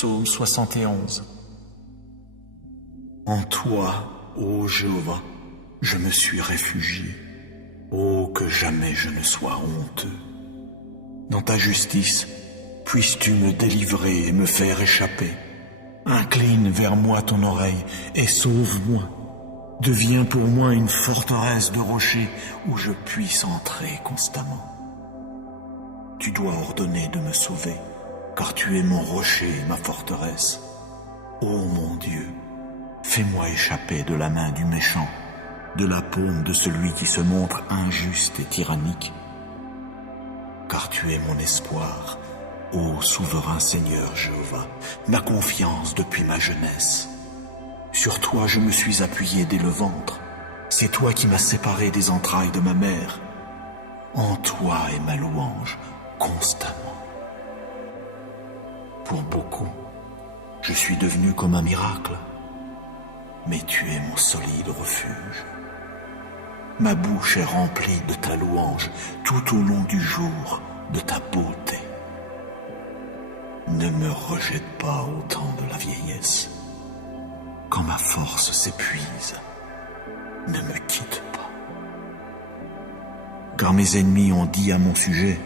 Psaume 71. En toi, ô Jéhovah, je me suis réfugié. Oh, que jamais je ne sois honteux. Dans ta justice, puisses-tu me délivrer et me faire échapper. Incline vers moi ton oreille et sauve-moi. Deviens pour moi une forteresse de rochers où je puisse entrer constamment. Tu dois ordonner de me sauver, car tu es mon rocher et ma forteresse. Ô mon Dieu, fais-moi échapper de la main du méchant, de la paume de celui qui se montre injuste et tyrannique. Car tu es mon espoir, ô souverain Seigneur Jéhovah, ma confiance depuis ma jeunesse. Sur toi je me suis appuyé dès le ventre. C'est toi qui m'as séparé des entrailles de ma mère. En toi est ma louange constamment. Pour beaucoup, je suis devenu comme un miracle, mais tu es mon solide refuge. Ma bouche est remplie de ta louange tout au long du jour, de ta beauté. Ne me rejette pas au temps de la vieillesse. Quand ma force s'épuise, ne me quitte pas. Car mes ennemis ont dit à mon sujet,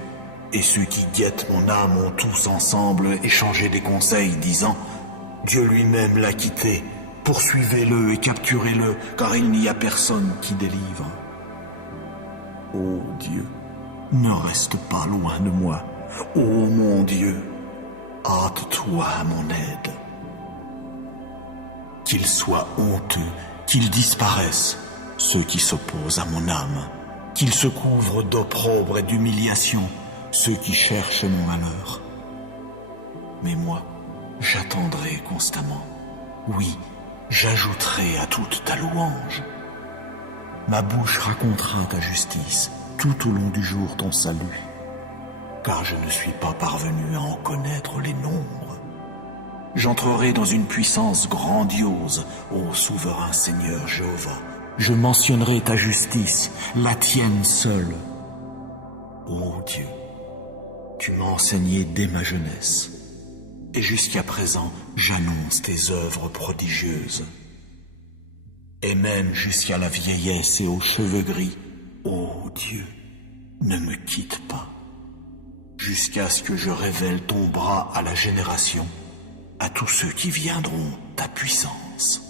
et ceux qui guettent mon âme ont tous ensemble échangé des conseils, disant « Dieu lui-même l'a quitté, poursuivez-le et capturez-le, car il n'y a personne qui délivre. » Ô Dieu, ne reste pas loin de moi. Ô mon Dieu, hâte-toi à mon aide. Qu'ils soient honteux, qu'ils disparaissent, ceux qui s'opposent à mon âme, qu'ils se couvrent d'opprobre et d'humiliation, ceux qui cherchent mon malheur. Mais moi, j'attendrai constamment. Oui, j'ajouterai à toute ta louange. Ma bouche racontera ta justice, tout au long du jour ton salut, car je ne suis pas parvenu à en connaître les nombres. J'entrerai dans une puissance grandiose, ô souverain Seigneur Jéhovah. Je mentionnerai ta justice, la tienne seule. Ô Dieu, tu m'as enseigné dès ma jeunesse, et jusqu'à présent, j'annonce tes œuvres prodigieuses. Et même jusqu'à la vieillesse et aux cheveux gris, ô Dieu, ne me quitte pas, jusqu'à ce que je révèle ton bras à la génération, à tous ceux qui viendront ta puissance.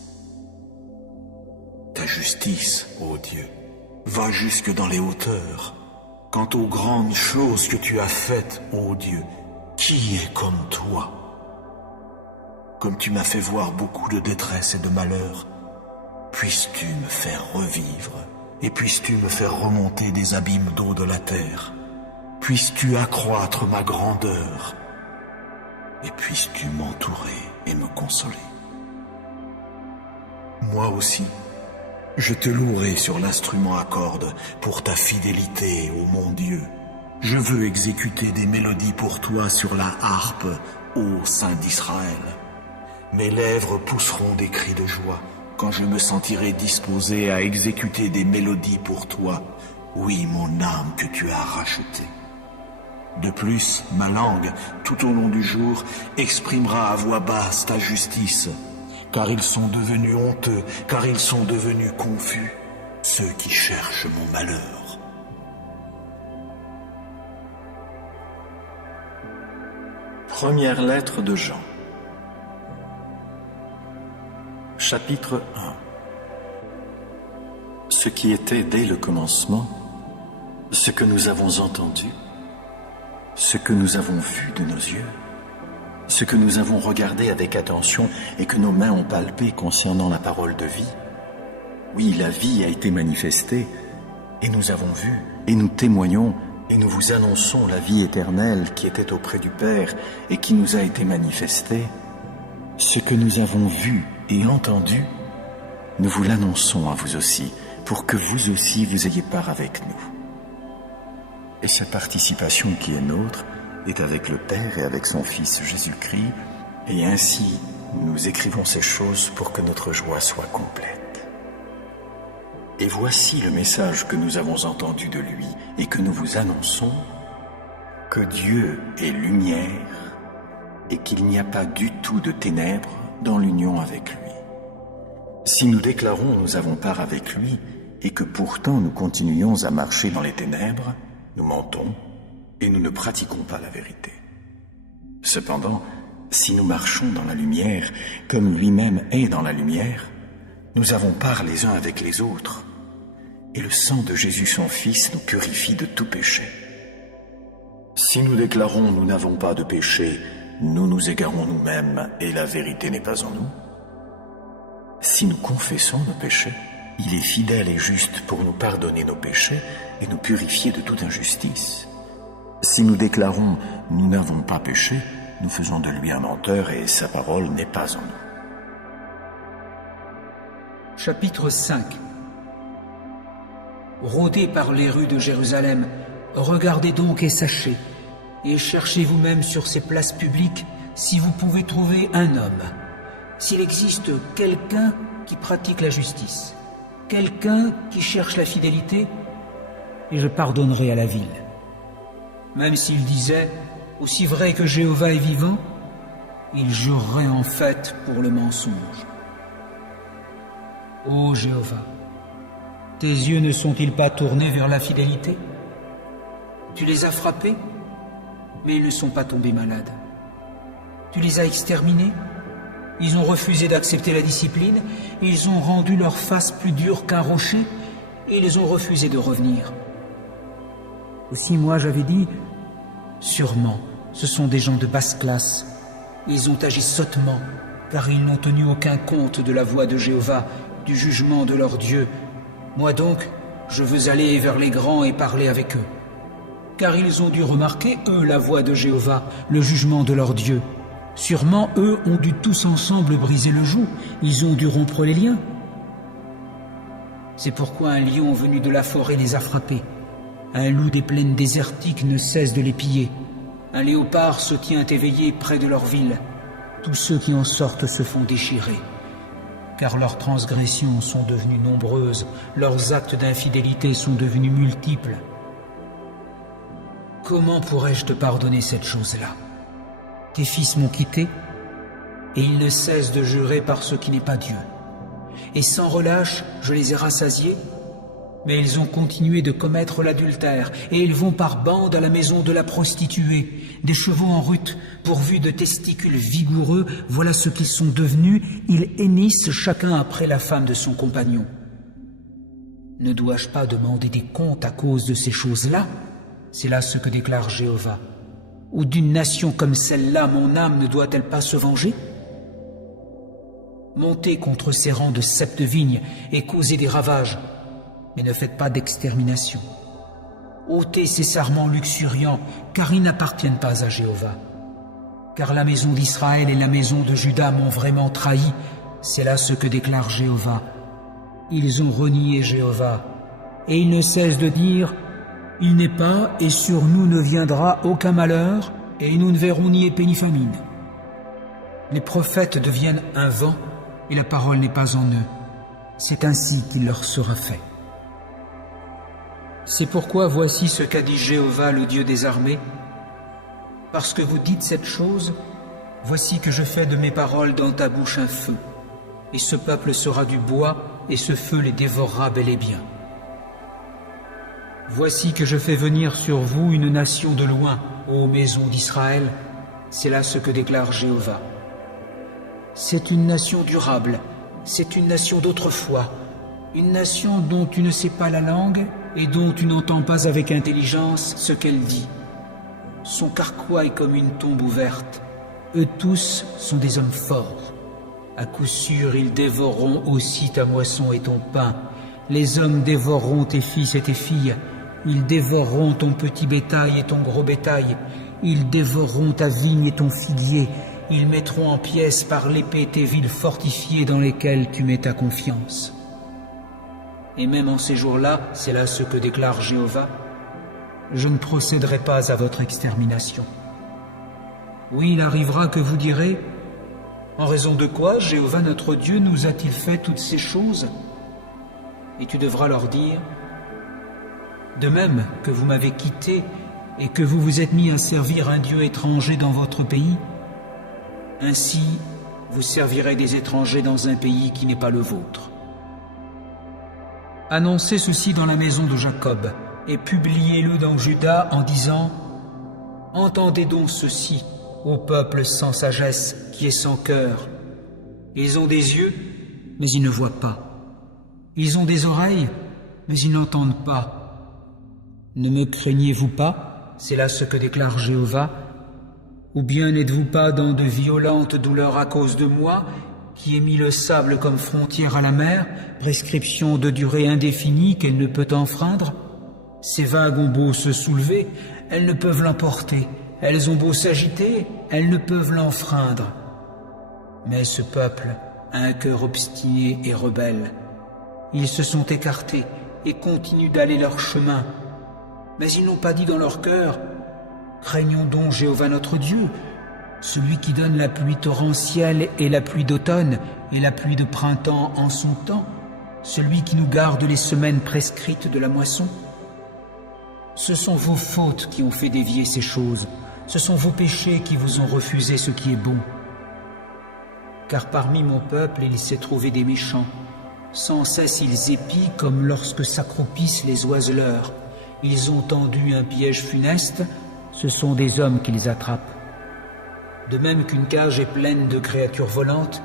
Ta justice, ô Dieu, va jusque dans les hauteurs. Quant aux grandes choses que tu as faites, ô Dieu, qui est comme toi? Comme tu m'as fait voir beaucoup de détresse et de malheur, puisses-tu me faire revivre, et puisses-tu me faire remonter des abîmes d'eau de la terre. Puisses-tu accroître ma grandeur, et puisses-tu m'entourer et me consoler. Moi aussi, je te louerai sur l'instrument à cordes pour ta fidélité, ô mon Dieu. Je veux exécuter des mélodies pour toi sur la harpe, ô Saint d'Israël. Mes lèvres pousseront des cris de joie quand je me sentirai disposé à exécuter des mélodies pour toi, oui, mon âme que tu as rachetée. De plus, ma langue, tout au long du jour, exprimera à voix basse ta justice, car ils sont devenus honteux, car ils sont devenus confus, ceux qui cherchent mon malheur. Première lettre de Jean. Chapitre 1. Ce qui était dès le commencement, ce que nous avons entendu, ce que nous avons vu de nos yeux, ce que nous avons regardé avec attention et que nos mains ont palpé concernant la parole de vie. Oui, la vie a été manifestée, et nous avons vu, et nous témoignons, et nous vous annonçons la vie éternelle qui était auprès du Père et qui nous a été manifestée. Ce que nous avons vu et entendu, nous vous l'annonçons à vous aussi, pour que vous aussi vous ayez part avec nous. Et cette participation qui est nôtre est avec le Père et avec son Fils Jésus-Christ, et ainsi nous écrivons ces choses pour que notre joie soit complète. Et voici le message que nous avons entendu de lui et que nous vous annonçons, que Dieu est lumière et qu'il n'y a pas du tout de ténèbres dans l'union avec lui. Si nous déclarons nous avons part avec lui et que pourtant nous continuons à marcher dans les ténèbres, nous mentons et nous ne pratiquons pas la vérité. Cependant, si nous marchons dans la lumière, comme lui-même est dans la lumière, nous avons part les uns avec les autres, et le sang de Jésus son Fils nous purifie de tout péché. Si nous déclarons nous n'avons pas de péché, nous nous égarons nous-mêmes et la vérité n'est pas en nous. Si nous confessons nos péchés, il est fidèle et juste pour nous pardonner nos péchés et nous purifier de toute injustice. Si nous déclarons nous n'avons pas péché, nous faisons de lui un menteur et sa parole n'est pas en nous. Chapitre 5. Rôdez par les rues de Jérusalem, regardez donc et sachez, et cherchez vous-même sur ces places publiques si vous pouvez trouver un homme, s'il existe quelqu'un qui pratique la justice, quelqu'un qui cherche la fidélité, et je pardonnerai à la ville. Même s'il disait, aussi vrai que Jéhovah est vivant, il jurerait en fait pour le mensonge. Ô Jéhovah, tes yeux ne sont-ils pas tournés vers la fidélité? Tu les as frappés, mais ils ne sont pas tombés malades. Tu les as exterminés, ils ont refusé d'accepter la discipline, ils ont rendu leur face plus dure qu'un rocher, et ils ont refusé de revenir. Aussi moi j'avais dit, sûrement, ce sont des gens de basse classe. Ils ont agi sottement, car ils n'ont tenu aucun compte de la voix de Jéhovah, du jugement de leur Dieu. Moi donc, je veux aller vers les grands et parler avec eux. Car ils ont dû remarquer, eux, la voix de Jéhovah, le jugement de leur Dieu. Sûrement, eux ont dû tous ensemble briser le joug, ils ont dû rompre les liens. C'est pourquoi un lion venu de la forêt les a frappés. Un loup des plaines désertiques ne cesse de les piller. Un léopard se tient éveillé près de leur ville. Tous ceux qui en sortent se font déchirer. Car leurs transgressions sont devenues nombreuses, leurs actes d'infidélité sont devenus multiples. Comment pourrais-je te pardonner cette chose-là? Tes fils m'ont quitté, et ils ne cessent de jurer par ce qui n'est pas Dieu. Et sans relâche, je les ai rassasiés, mais ils ont continué de commettre l'adultère, et ils vont par bande à la maison de la prostituée, des chevaux en rut, pourvus de testicules vigoureux, voilà ce qu'ils sont devenus, ils hennissent chacun après la femme de son compagnon. Ne dois-je pas demander des comptes à cause de ces choses-là? C'est là ce que déclare Jéhovah. Ou d'une nation comme celle-là, mon âme ne doit-elle pas se venger? Montez contre ces rangs de ceps de vigne et causez des ravages, mais ne faites pas d'extermination. Ôtez ces sarments luxuriants, car ils n'appartiennent pas à Jéhovah. Car la maison d'Israël et la maison de Juda m'ont vraiment trahi, c'est là ce que déclare Jéhovah. Ils ont renié Jéhovah, et ils ne cessent de dire « Il n'est pas, et sur nous ne viendra aucun malheur, et nous ne verrons ni épée ni famine. » Les prophètes deviennent un vent, et la parole n'est pas en eux. C'est ainsi qu'il leur sera fait. C'est pourquoi voici ce qu'a dit Jéhovah, le Dieu des armées. Parce que vous dites cette chose, voici que je fais de mes paroles dans ta bouche un feu, et ce peuple sera du bois, et ce feu les dévorera bel et bien. Voici que je fais venir sur vous une nation de loin, ô maison d'Israël, c'est là ce que déclare Jéhovah. C'est une nation durable, c'est une nation d'autrefois, une nation dont tu ne sais pas la langue et dont tu n'entends pas avec intelligence ce qu'elle dit. Son carquois est comme une tombe ouverte. Eux tous sont des hommes forts. À coup sûr, ils dévoreront aussi ta moisson et ton pain. Les hommes dévoreront tes fils et tes filles. Ils dévoreront ton petit bétail et ton gros bétail. Ils dévoreront ta vigne et ton figuier. Ils mettront en pièces par l'épée tes villes fortifiées dans lesquelles tu mets ta confiance. Et même en ces jours-là, c'est là ce que déclare Jéhovah, je ne procéderai pas à votre extermination. Oui, il arrivera que vous direz, en raison de quoi Jéhovah notre Dieu nous a-t-il fait toutes ces choses? Et tu devras leur dire, de même que vous m'avez quitté et que vous vous êtes mis à servir un Dieu étranger dans votre pays, Ainsi, vous servirez des étrangers dans un pays qui n'est pas le vôtre. Annoncez ceci dans la maison de Jacob, et publiez-le dans Juda en disant « Entendez donc ceci, ô peuple sans sagesse, qui est sans cœur. Ils ont des yeux, mais ils ne voient pas. Ils ont des oreilles, mais ils n'entendent pas. Ne me craignez-vous pas, c'est là ce que déclare Jéhovah, ou bien n'êtes-vous pas dans de violentes douleurs à cause de moi, qui ai mis le sable comme frontière à la mer, prescription de durée indéfinie qu'elle ne peut enfreindre? Ces vagues ont beau se soulever, elles ne peuvent l'emporter. Elles ont beau s'agiter, elles ne peuvent l'enfreindre. Mais ce peuple a un cœur obstiné et rebelle. Ils se sont écartés et continuent d'aller leur chemin. Mais ils n'ont pas dit dans leur cœur, « Craignons donc Jéhovah notre Dieu, celui qui donne la pluie torrentielle et la pluie d'automne et la pluie de printemps en son temps, celui qui nous garde les semaines prescrites de la moisson. » Ce sont vos fautes qui ont fait dévier ces choses. Ce sont vos péchés qui vous ont refusé ce qui est bon. Car parmi mon peuple, il s'est trouvé des méchants. Sans cesse ils épient comme lorsque s'accroupissent les oiseleurs. Ils ont tendu un piège funeste, ce sont des hommes qui les attrapent. De même qu'une cage est pleine de créatures volantes,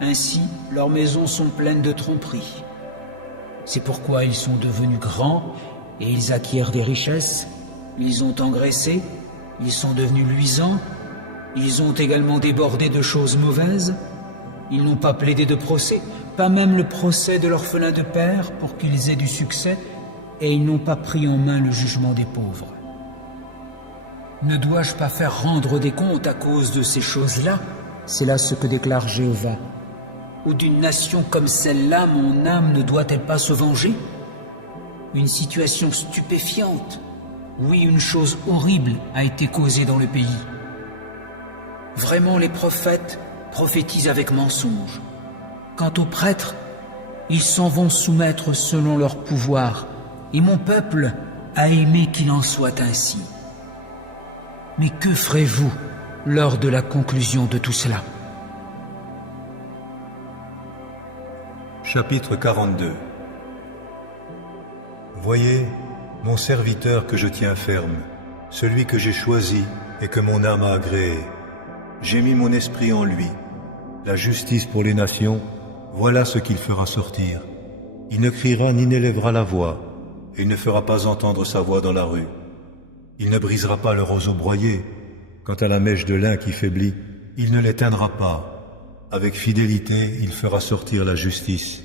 ainsi leurs maisons sont pleines de tromperies. C'est pourquoi ils sont devenus grands et ils acquièrent des richesses, ils ont engraissé, ils sont devenus luisants, ils ont également débordé de choses mauvaises, ils n'ont pas plaidé de procès, pas même le procès de l'orphelin de père pour qu'ils aient du succès, et ils n'ont pas pris en main le jugement des pauvres. Ne dois-je pas faire rendre des comptes à cause de ces choses-là? C'est là ce que déclare Jéhovah. Ou d'une nation comme celle-là, mon âme ne doit-elle pas se venger? Une situation stupéfiante, oui, une chose horrible a été causée dans le pays. Vraiment, les prophètes prophétisent avec mensonge. Quant aux prêtres, ils s'en vont soumettre selon leur pouvoir, et mon peuple a aimé qu'il en soit ainsi. Mais que ferez-vous lors de la conclusion de tout cela? Chapitre 42. Voyez, mon serviteur que je tiens ferme, celui que j'ai choisi et que mon âme a agréé. J'ai mis mon esprit en lui. La justice pour les nations, voilà ce qu'il fera sortir. Il ne criera ni n'élèvera la voix, et il ne fera pas entendre sa voix dans la rue. Il ne brisera pas le roseau broyé. Quant à la mèche de lin qui faiblit, il ne l'éteindra pas. Avec fidélité, il fera sortir la justice.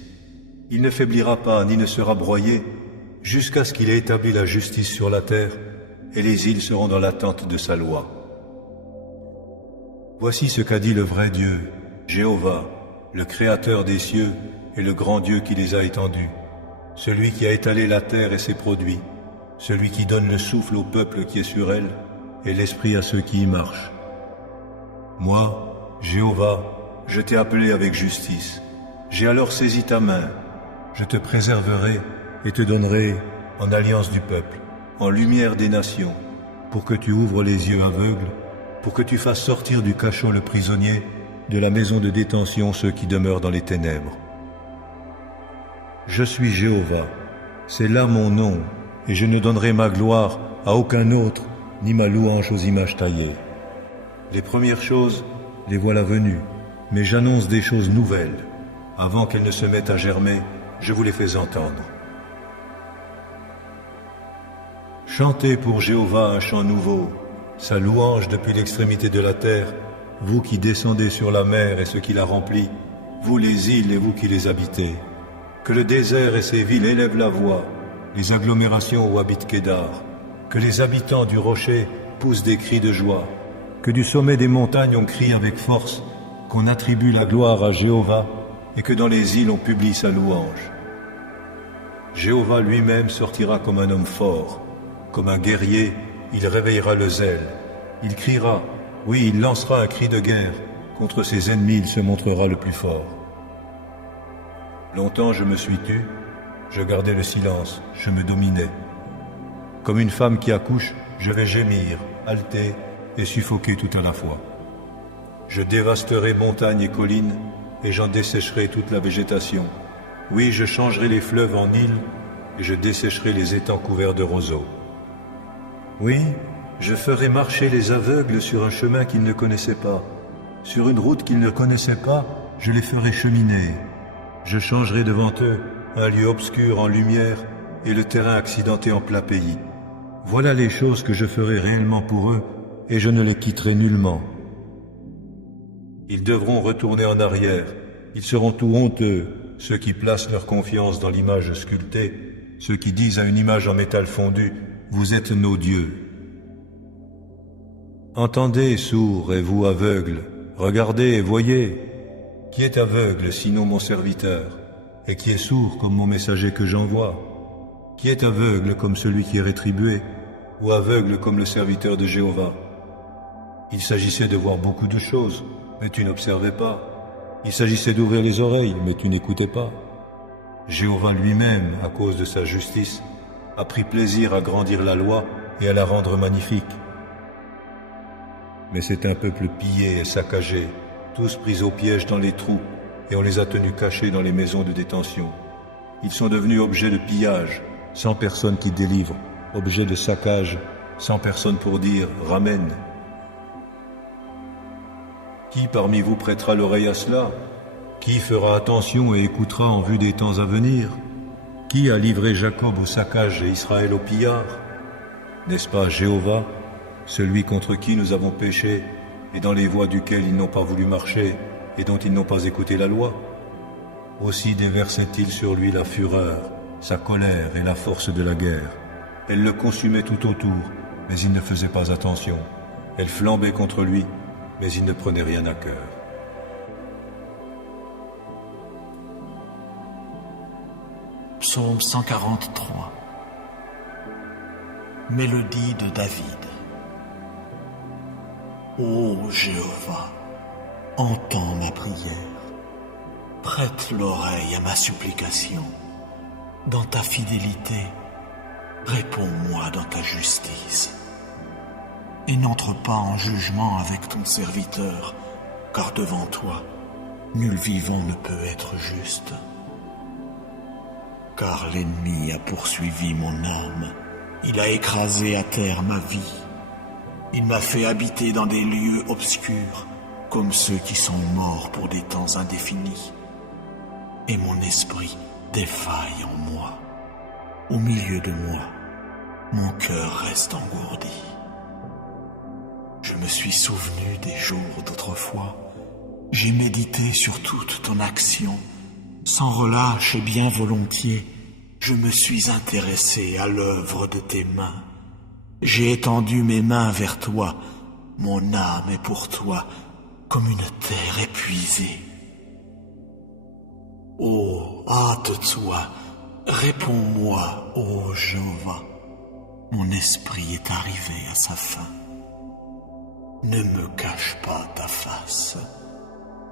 Il ne faiblira pas ni ne sera broyé, jusqu'à ce qu'il ait établi la justice sur la terre, et les îles seront dans l'attente de sa loi. Voici ce qu'a dit le vrai Dieu, Jéhovah, le Créateur des cieux et le grand Dieu qui les a étendus, celui qui a étalé la terre et ses produits, celui qui donne le souffle au peuple qui est sur elle et l'esprit à ceux qui y marchent. Moi, Jéhovah, je t'ai appelé avec justice. J'ai alors saisi ta main. Je te préserverai et te donnerai en alliance du peuple, en lumière des nations, pour que tu ouvres les yeux aveugles, pour que tu fasses sortir du cachot le prisonnier, de la maison de détention ceux qui demeurent dans les ténèbres. Je suis Jéhovah, c'est là mon nom, et je ne donnerai ma gloire à aucun autre, ni ma louange aux images taillées. Les premières choses, les voilà venues, mais j'annonce des choses nouvelles. Avant qu'elles ne se mettent à germer, je vous les fais entendre. Chantez pour Jéhovah un chant nouveau, sa louange depuis l'extrémité de la terre, vous qui descendez sur la mer et ceux qui la remplit, vous les îles et vous qui les habitez. Que le désert et ses villes élèvent la voix, les agglomérations où habite Kédar. Que les habitants du rocher poussent des cris de joie. Que du sommet des montagnes on crie avec force, qu'on attribue la gloire à Jéhovah et que dans les îles on publie sa louange. Jéhovah lui-même sortira comme un homme fort, comme un guerrier, il réveillera le zèle. Il criera, oui, il lancera un cri de guerre, contre ses ennemis il se montrera le plus fort. Longtemps je me suis tu, je gardais le silence, je me dominais. Comme une femme qui accouche, je vais gémir, halter et suffoquer tout à la fois. je dévasterai montagnes et collines, et j'en dessécherai toute la végétation. Oui, je changerai les fleuves en îles, et je dessécherai les étangs couverts de roseaux. Oui, je ferai marcher les aveugles sur un chemin qu'ils ne connaissaient pas. Sur une route qu'ils ne connaissaient pas, je les ferai cheminer. Je changerai devant eux un lieu obscur en lumière et le terrain accidenté en plat pays. Voilà les choses que je ferai réellement pour eux, et je ne les quitterai nullement. Ils devront retourner en arrière. Ils seront tout honteux, ceux qui placent leur confiance dans l'image sculptée, ceux qui disent à une image en métal fondu, « Vous êtes nos dieux ». Entendez, sourds, et vous aveugles, regardez et voyez. Qui est aveugle sinon mon serviteur, et qui est sourd comme mon messager que j'envoie? Qui est aveugle comme celui qui est rétribué, ou aveugle comme le serviteur de Jéhovah? Il s'agissait de voir beaucoup de choses, mais tu n'observais pas. Il s'agissait d'ouvrir les oreilles, mais tu n'écoutais pas. Jéhovah lui-même, à cause de sa justice, a pris plaisir à grandir la loi et à la rendre magnifique. Mais c'est un peuple pillé et saccagé, tous pris au piège dans les trous, et on les a tenus cachés dans les maisons de détention. Ils sont devenus objets de pillage, sans personne qui délivre, objets de saccage, sans personne pour dire « ramène ». Qui parmi vous prêtera l'oreille à cela? Qui fera attention et écoutera en vue des temps à venir? Qui a livré Jacob au saccage et Israël au pillard? N'est-ce pas Jéhovah, celui contre qui nous avons péché et dans les voies duquel ils n'ont pas voulu marcher et dont ils n'ont pas écouté la loi? Aussi déversait-il sur lui la fureur, sa colère et la force de la guerre. Elle le consumait tout autour, mais il ne faisait pas attention. Elle flambait contre lui, mais il ne prenait rien à cœur. Psaume 143. Mélodie de David. Ô Jéhovah, entends ma prière, prête l'oreille à ma supplication. Dans ta fidélité, réponds-moi dans ta justice. Et n'entre pas en jugement avec ton serviteur, car devant toi, nul vivant ne peut être juste. Car l'ennemi a poursuivi mon âme, il a écrasé à terre ma vie. Il m'a fait habiter dans des lieux obscurs, comme ceux qui sont morts pour des temps indéfinis. Et mon esprit défaille en moi. Au milieu de moi, mon cœur reste engourdi. Je me suis souvenu des jours d'autrefois. J'ai médité sur toute ton action. Sans relâche et bien volontiers, je me suis intéressé à l'œuvre de tes mains. J'ai étendu mes mains vers toi. Mon âme est pour toi comme une terre épuisée. Oh, hâte-toi, réponds-moi, ô Jéhovah. Mon esprit est arrivé à sa fin. Ne me cache pas ta face,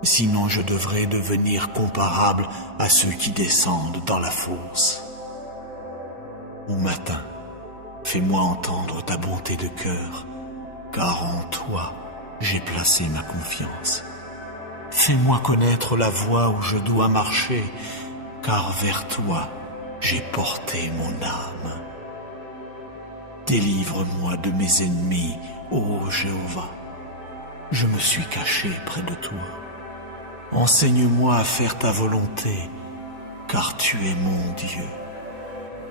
sinon je devrais devenir comparable à ceux qui descendent dans la fosse. Au matin, fais-moi entendre ta bonté de cœur, car en toi j'ai placé ma confiance. Fais-moi connaître la voie où je dois marcher, car vers toi j'ai porté mon âme. Délivre-moi de mes ennemis, ô Jéhovah. Je me suis caché près de toi. Enseigne-moi à faire ta volonté, car tu es mon Dieu.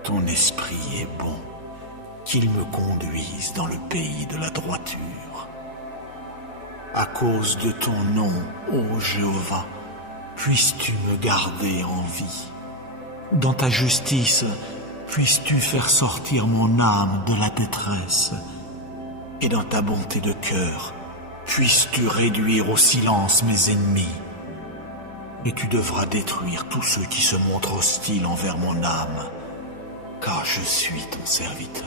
Ton esprit est bon, qu'il me conduise dans le pays de la droiture. À cause de ton nom, ô Jéhovah, puisses-tu me garder en vie. Dans ta justice, puisses-tu faire sortir mon âme de la détresse. Et dans ta bonté de cœur, puisses-tu réduire au silence mes ennemis. Et tu devras détruire tous ceux qui se montrent hostiles envers mon âme, car je suis ton serviteur.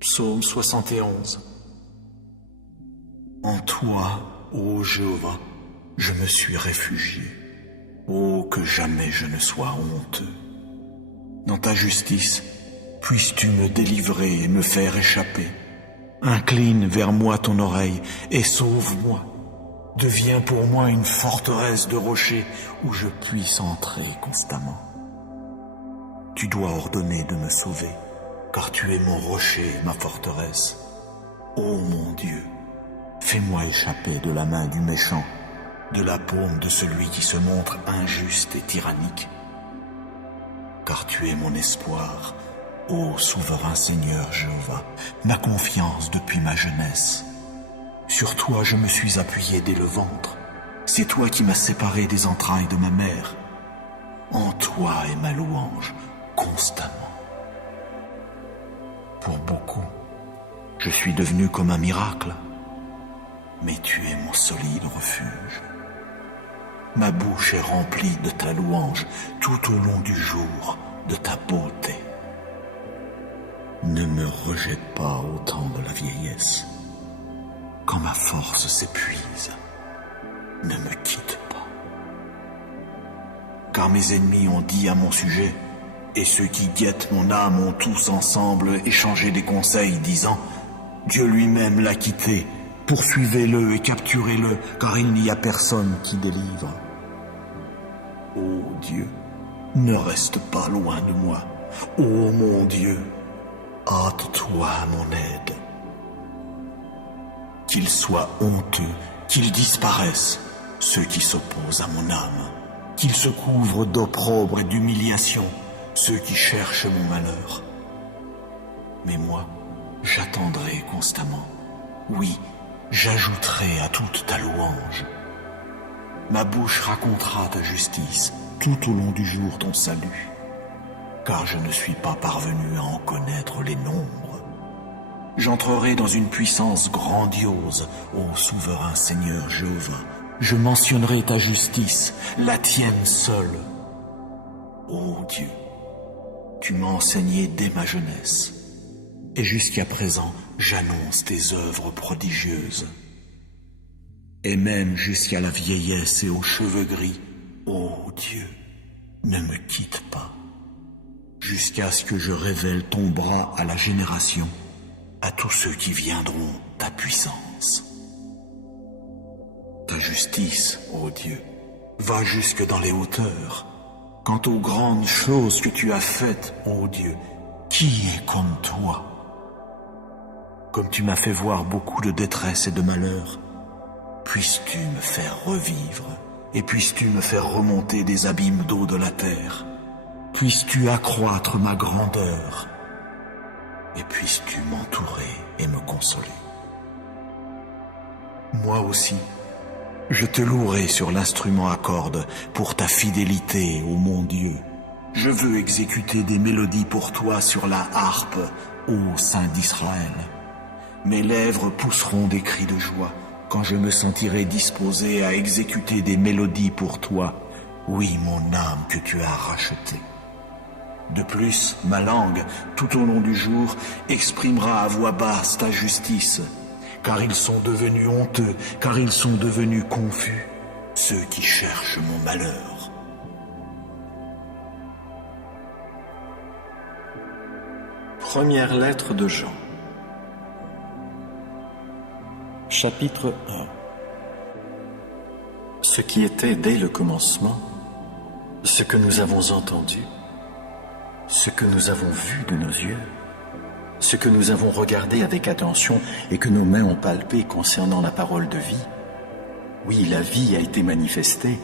Psaume 71. En toi, ô Jéhovah, je me suis réfugié. Oh, que jamais je ne sois honteux. Dans ta justice, puisses-tu me délivrer et me faire échapper. Incline vers moi ton oreille et sauve-moi. Deviens pour moi une forteresse de rochers où je puisse entrer constamment. Tu dois ordonner de me sauver, car tu es mon rocher, ma forteresse. Ô mon Dieu, fais-moi échapper de la main du méchant, de la paume de celui qui se montre injuste et tyrannique. Car tu es mon espoir, ô souverain Seigneur Jéhovah, ma confiance depuis ma jeunesse. Sur toi je me suis appuyé dès le ventre. C'est toi qui m'as séparé des entrailles de ma mère. En toi est ma louange constamment. Pour beaucoup, je suis devenu comme un miracle, mais tu es mon solide refuge. Ma bouche est remplie de ta louange tout au long du jour, de ta beauté. Ne me rejette pas au temps de la vieillesse. Quand ma force s'épuise, ne me quitte pas. Car mes ennemis ont dit à mon sujet, et ceux qui guettent mon âme ont tous ensemble échangé des conseils, disant « Dieu lui-même l'a quitté, poursuivez-le et capturez-le, car il n'y a personne qui délivre. » Ô Dieu, ne reste pas loin de moi. Ô mon Dieu, hâte-toi à mon aide. Qu'ils soient honteux, qu'ils disparaissent, ceux qui s'opposent à mon âme. Qu'ils se couvrent d'opprobre et d'humiliation, ceux qui cherchent mon malheur. Mais moi, j'attendrai constamment. Oui, j'ajouterai à toute ta louange. Ma bouche racontera ta justice, tout au long du jour ton salut, car je ne suis pas parvenu à en connaître les nombres. J'entrerai dans une puissance grandiose, ô souverain Seigneur Jéhovah. Je mentionnerai ta justice, la tienne seule. Ô Dieu, tu m'as enseigné dès ma jeunesse, et jusqu'à présent, j'annonce tes œuvres prodigieuses. Et même jusqu'à la vieillesse et aux cheveux gris, ô Dieu, ne me quitte pas, jusqu'à ce que je révèle ton bras à la génération, à tous ceux qui viendront ta puissance. Ta justice, ô Dieu, va jusque dans les hauteurs. Quant aux grandes choses que tu as faites, ô Dieu, qui est comme toi? Comme tu m'as fait voir beaucoup de détresse et de malheur, puisses-tu me faire revivre, et puisses-tu me faire remonter des abîmes d'eau de la terre. Puisses-tu accroître ma grandeur, et puisses-tu m'entourer et me consoler. Moi aussi, je te louerai sur l'instrument à cordes pour ta fidélité, ô mon Dieu. Je veux exécuter des mélodies pour toi sur la harpe, ô Saint d'Israël. Mes lèvres pousseront des cris de joie quand je me sentirai disposé à exécuter des mélodies pour toi, oui, mon âme que tu as rachetée. De plus, ma langue, tout au long du jour, exprimera à voix basse ta justice, car ils sont devenus honteux, car ils sont devenus confus, ceux qui cherchent mon malheur. Première lettre de Jean. Chapitre 1. Ce qui était dès le commencement, ce que nous avons entendu, ce que nous avons vu de nos yeux, ce que nous avons regardé avec attention et que nos mains ont palpé concernant la parole de vie. Oui, la vie a été manifestée,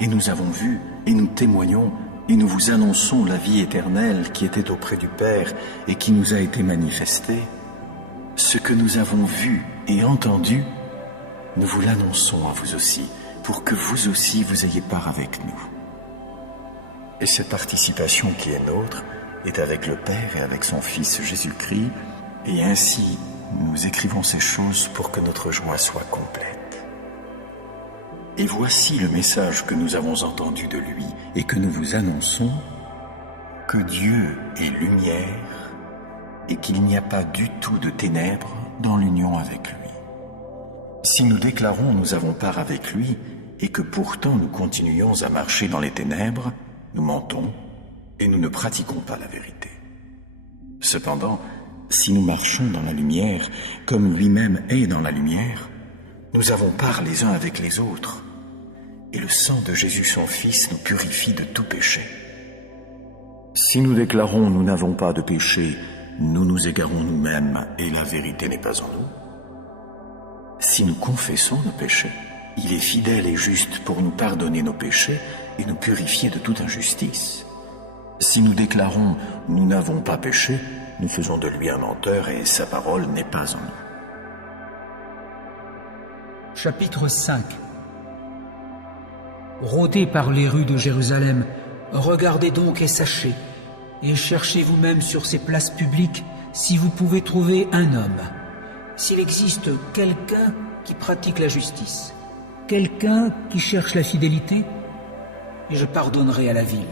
et nous avons vu, et nous témoignons, et nous vous annonçons la vie éternelle qui était auprès du Père et qui nous a été manifestée. Ce que nous avons vu et entendu, nous vous l'annonçons à vous aussi, pour que vous aussi vous ayez part avec nous. Et cette participation qui est nôtre est avec le Père et avec son Fils Jésus-Christ, et ainsi nous écrivons ces choses pour que notre joie soit complète. Et voici le message que nous avons entendu de lui et que nous vous annonçons, que Dieu est lumière et qu'il n'y a pas du tout de ténèbres dans l'union avec lui. Si nous déclarons nous avons part avec lui et que pourtant nous continuons à marcher dans les ténèbres, nous mentons et nous ne pratiquons pas la vérité. Cependant, si nous marchons dans la lumière, comme lui-même est dans la lumière, nous avons part les uns avec les autres, et le sang de Jésus son Fils nous purifie de tout péché. Si nous déclarons « nous n'avons pas de péché », nous nous égarons nous-mêmes et la vérité n'est pas en nous. Si nous confessons nos péchés, il est fidèle et juste pour nous pardonner nos péchés et nous purifier de toute injustice. Si nous déclarons « nous n'avons pas péché », nous faisons de lui un menteur et sa parole n'est pas en nous. Chapitre 5. Rôdez par les rues de Jérusalem, regardez donc et sachez, et cherchez vous-même sur ces places publiques si vous pouvez trouver un homme, s'il existe quelqu'un qui pratique la justice, quelqu'un qui cherche la fidélité, et je pardonnerai à la ville.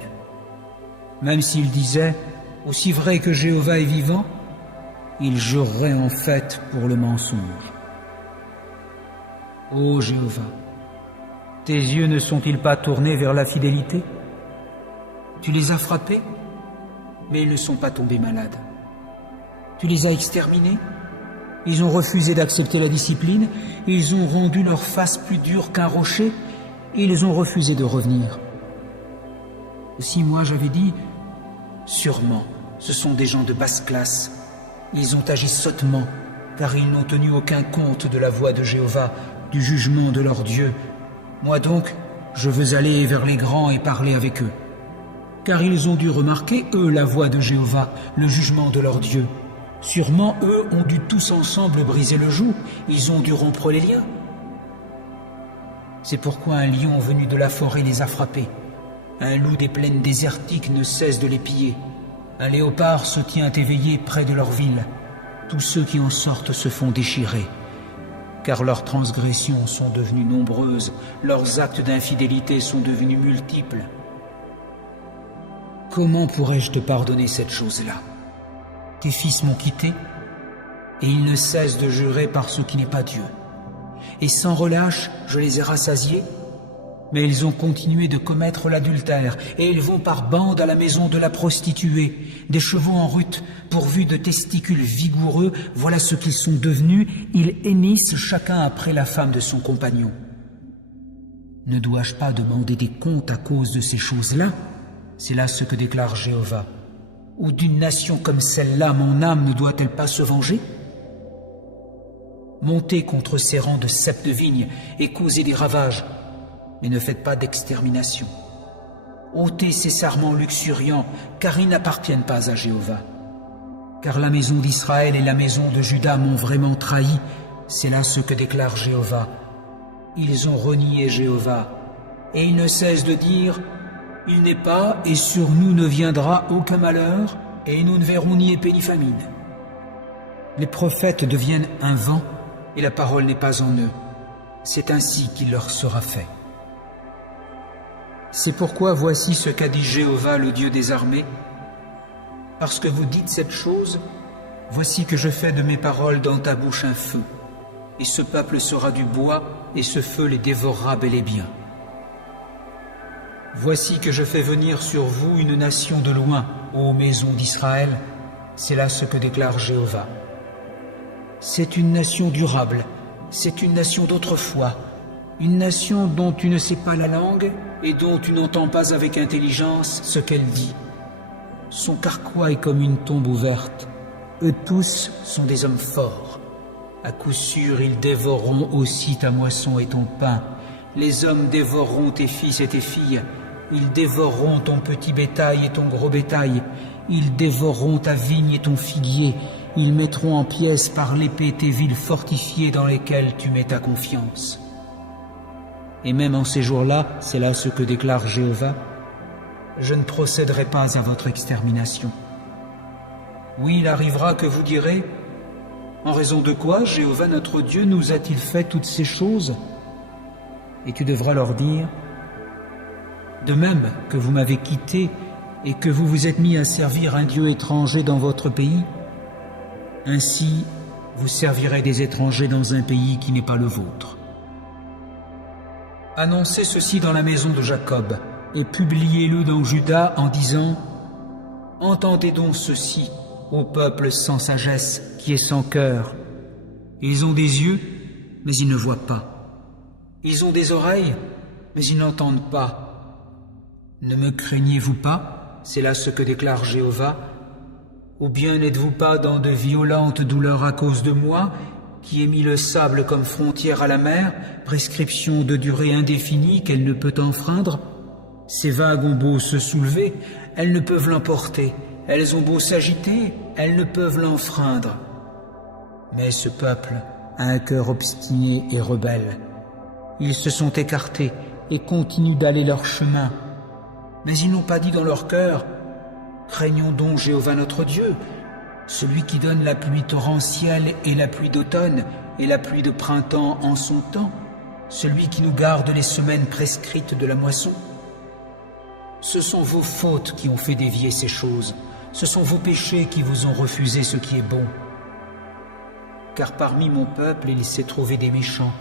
Même s'il disait « Aussi vrai que Jéhovah est vivant », il jurerait en fait pour le mensonge. Ô Jéhovah, tes yeux ne sont-ils pas tournés vers la fidélité? Tu les as frappés, mais ils ne sont pas tombés malades. Tu les as exterminés, ils ont refusé d'accepter la discipline, ils ont rendu leur face plus dure qu'un rocher, et ils ont refusé de revenir. Aussi moi j'avais dit, sûrement, ce sont des gens de basse classe. Ils ont agi sottement, car ils n'ont tenu aucun compte de la voix de Jéhovah, du jugement de leur Dieu. Moi donc, je veux aller vers les grands et parler avec eux. Car ils ont dû remarquer, eux, la voix de Jéhovah, le jugement de leur Dieu. Sûrement, eux ont dû tous ensemble briser le joug, ils ont dû rompre les liens. C'est pourquoi un lion venu de la forêt les a frappés. Un loup des plaines désertiques ne cesse de les piller. Un léopard se tient éveillé près de leur ville. Tous ceux qui en sortent se font déchirer. Car leurs transgressions sont devenues nombreuses, leurs actes d'infidélité sont devenus multiples. Comment pourrais-je te pardonner cette chose-là? Tes fils m'ont quitté, et ils ne cessent de jurer par ce qui n'est pas Dieu. Et sans relâche, je les ai rassasiés, mais ils ont continué de commettre l'adultère, et ils vont par bandes à la maison de la prostituée, des chevaux en rut, pourvus de testicules vigoureux, voilà ce qu'ils sont devenus, ils hennissent chacun après la femme de son compagnon. Ne dois-je pas demander des comptes à cause de ces choses-là? C'est là ce que déclare Jéhovah. Ou d'une nation comme celle-là, mon âme ne doit-elle pas se venger? Montez contre ces rangs de ceps de vigne et causez des ravages, mais ne faites pas d'extermination. Ôtez ces sarments luxuriants, car ils n'appartiennent pas à Jéhovah. Car la maison d'Israël et la maison de Juda m'ont vraiment trahi, c'est là ce que déclare Jéhovah. Ils ont renié Jéhovah, et ils ne cessent de dire « Il n'est pas, et sur nous ne viendra aucun malheur, et nous ne verrons ni épée ni famine. » Les prophètes deviennent un vent, et la parole n'est pas en eux. C'est ainsi qu'il leur sera fait. C'est pourquoi voici ce qu'a dit Jéhovah, le Dieu des armées. Parce que vous dites cette chose, voici que je fais de mes paroles dans ta bouche un feu, et ce peuple sera du bois, et ce feu les dévorera bel et bien. Voici que je fais venir sur vous une nation de loin, ô maison d'Israël, c'est là ce que déclare Jéhovah. C'est une nation durable, c'est une nation d'autrefois, une nation dont tu ne sais pas la langue et dont tu n'entends pas avec intelligence ce qu'elle dit. Son carquois est comme une tombe ouverte. Eux tous sont des hommes forts. À coup sûr, ils dévoreront aussi ta moisson et ton pain. Les hommes dévoreront tes fils et tes filles. Ils dévoreront ton petit bétail et ton gros bétail. Ils dévoreront ta vigne et ton figuier. Ils mettront en pièces par l'épée tes villes fortifiées dans lesquelles tu mets ta confiance. Et même en ces jours-là, c'est là ce que déclare Jéhovah, je ne procéderai pas à votre extermination. Oui, il arrivera que vous direz, en raison de quoi Jéhovah notre Dieu nous a-t-il fait toutes ces choses? Et tu devras leur dire, de même que vous m'avez quitté et que vous vous êtes mis à servir un Dieu étranger dans votre pays, ainsi vous servirez des étrangers dans un pays qui n'est pas le vôtre. Annoncez ceci dans la maison de Jacob, et publiez-le dans Juda en disant « Entendez donc ceci, ô peuple sans sagesse, qui est sans cœur. Ils ont des yeux, mais ils ne voient pas. Ils ont des oreilles, mais ils n'entendent pas. Ne me craignez-vous pas? C'est là ce que déclare Jéhovah. Ou bien n'êtes-vous pas dans de violentes douleurs à cause de moi, qui ai mis le sable comme frontière à la mer, prescription de durée indéfinie qu'elle ne peut enfreindre? Ces vagues ont beau se soulever, elles ne peuvent l'emporter. Elles ont beau s'agiter, elles ne peuvent l'enfreindre. Mais ce peuple a un cœur obstiné et rebelle. Ils se sont écartés et continuent d'aller leur chemin. Mais ils n'ont pas dit dans leur cœur, « Craignons donc Jéhovah notre Dieu, celui qui donne la pluie torrentielle et la pluie d'automne et la pluie de printemps en son temps, celui qui nous garde les semaines prescrites de la moisson. » Ce sont vos fautes qui ont fait dévier ces choses. Ce sont vos péchés qui vous ont refusé ce qui est bon. Car parmi mon peuple, il s'est trouvé des méchants.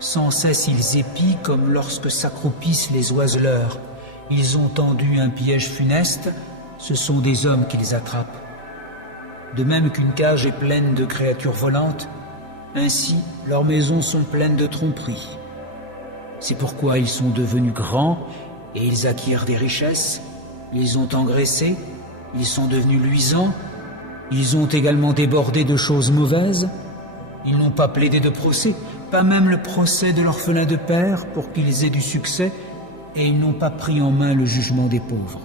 Sans cesse ils épient comme lorsque s'accroupissent les oiseleurs. Ils ont tendu un piège funeste, ce sont des hommes qu'ils attrapent. De même qu'une cage est pleine de créatures volantes, ainsi leurs maisons sont pleines de tromperies. C'est pourquoi ils sont devenus grands et ils acquièrent des richesses, ils ont engraissé, ils sont devenus luisants, ils ont également débordé de choses mauvaises, ils n'ont pas plaidé de procès, pas même le procès de l'orphelin de père pour qu'ils aient du succès, et ils n'ont pas pris en main le jugement des pauvres.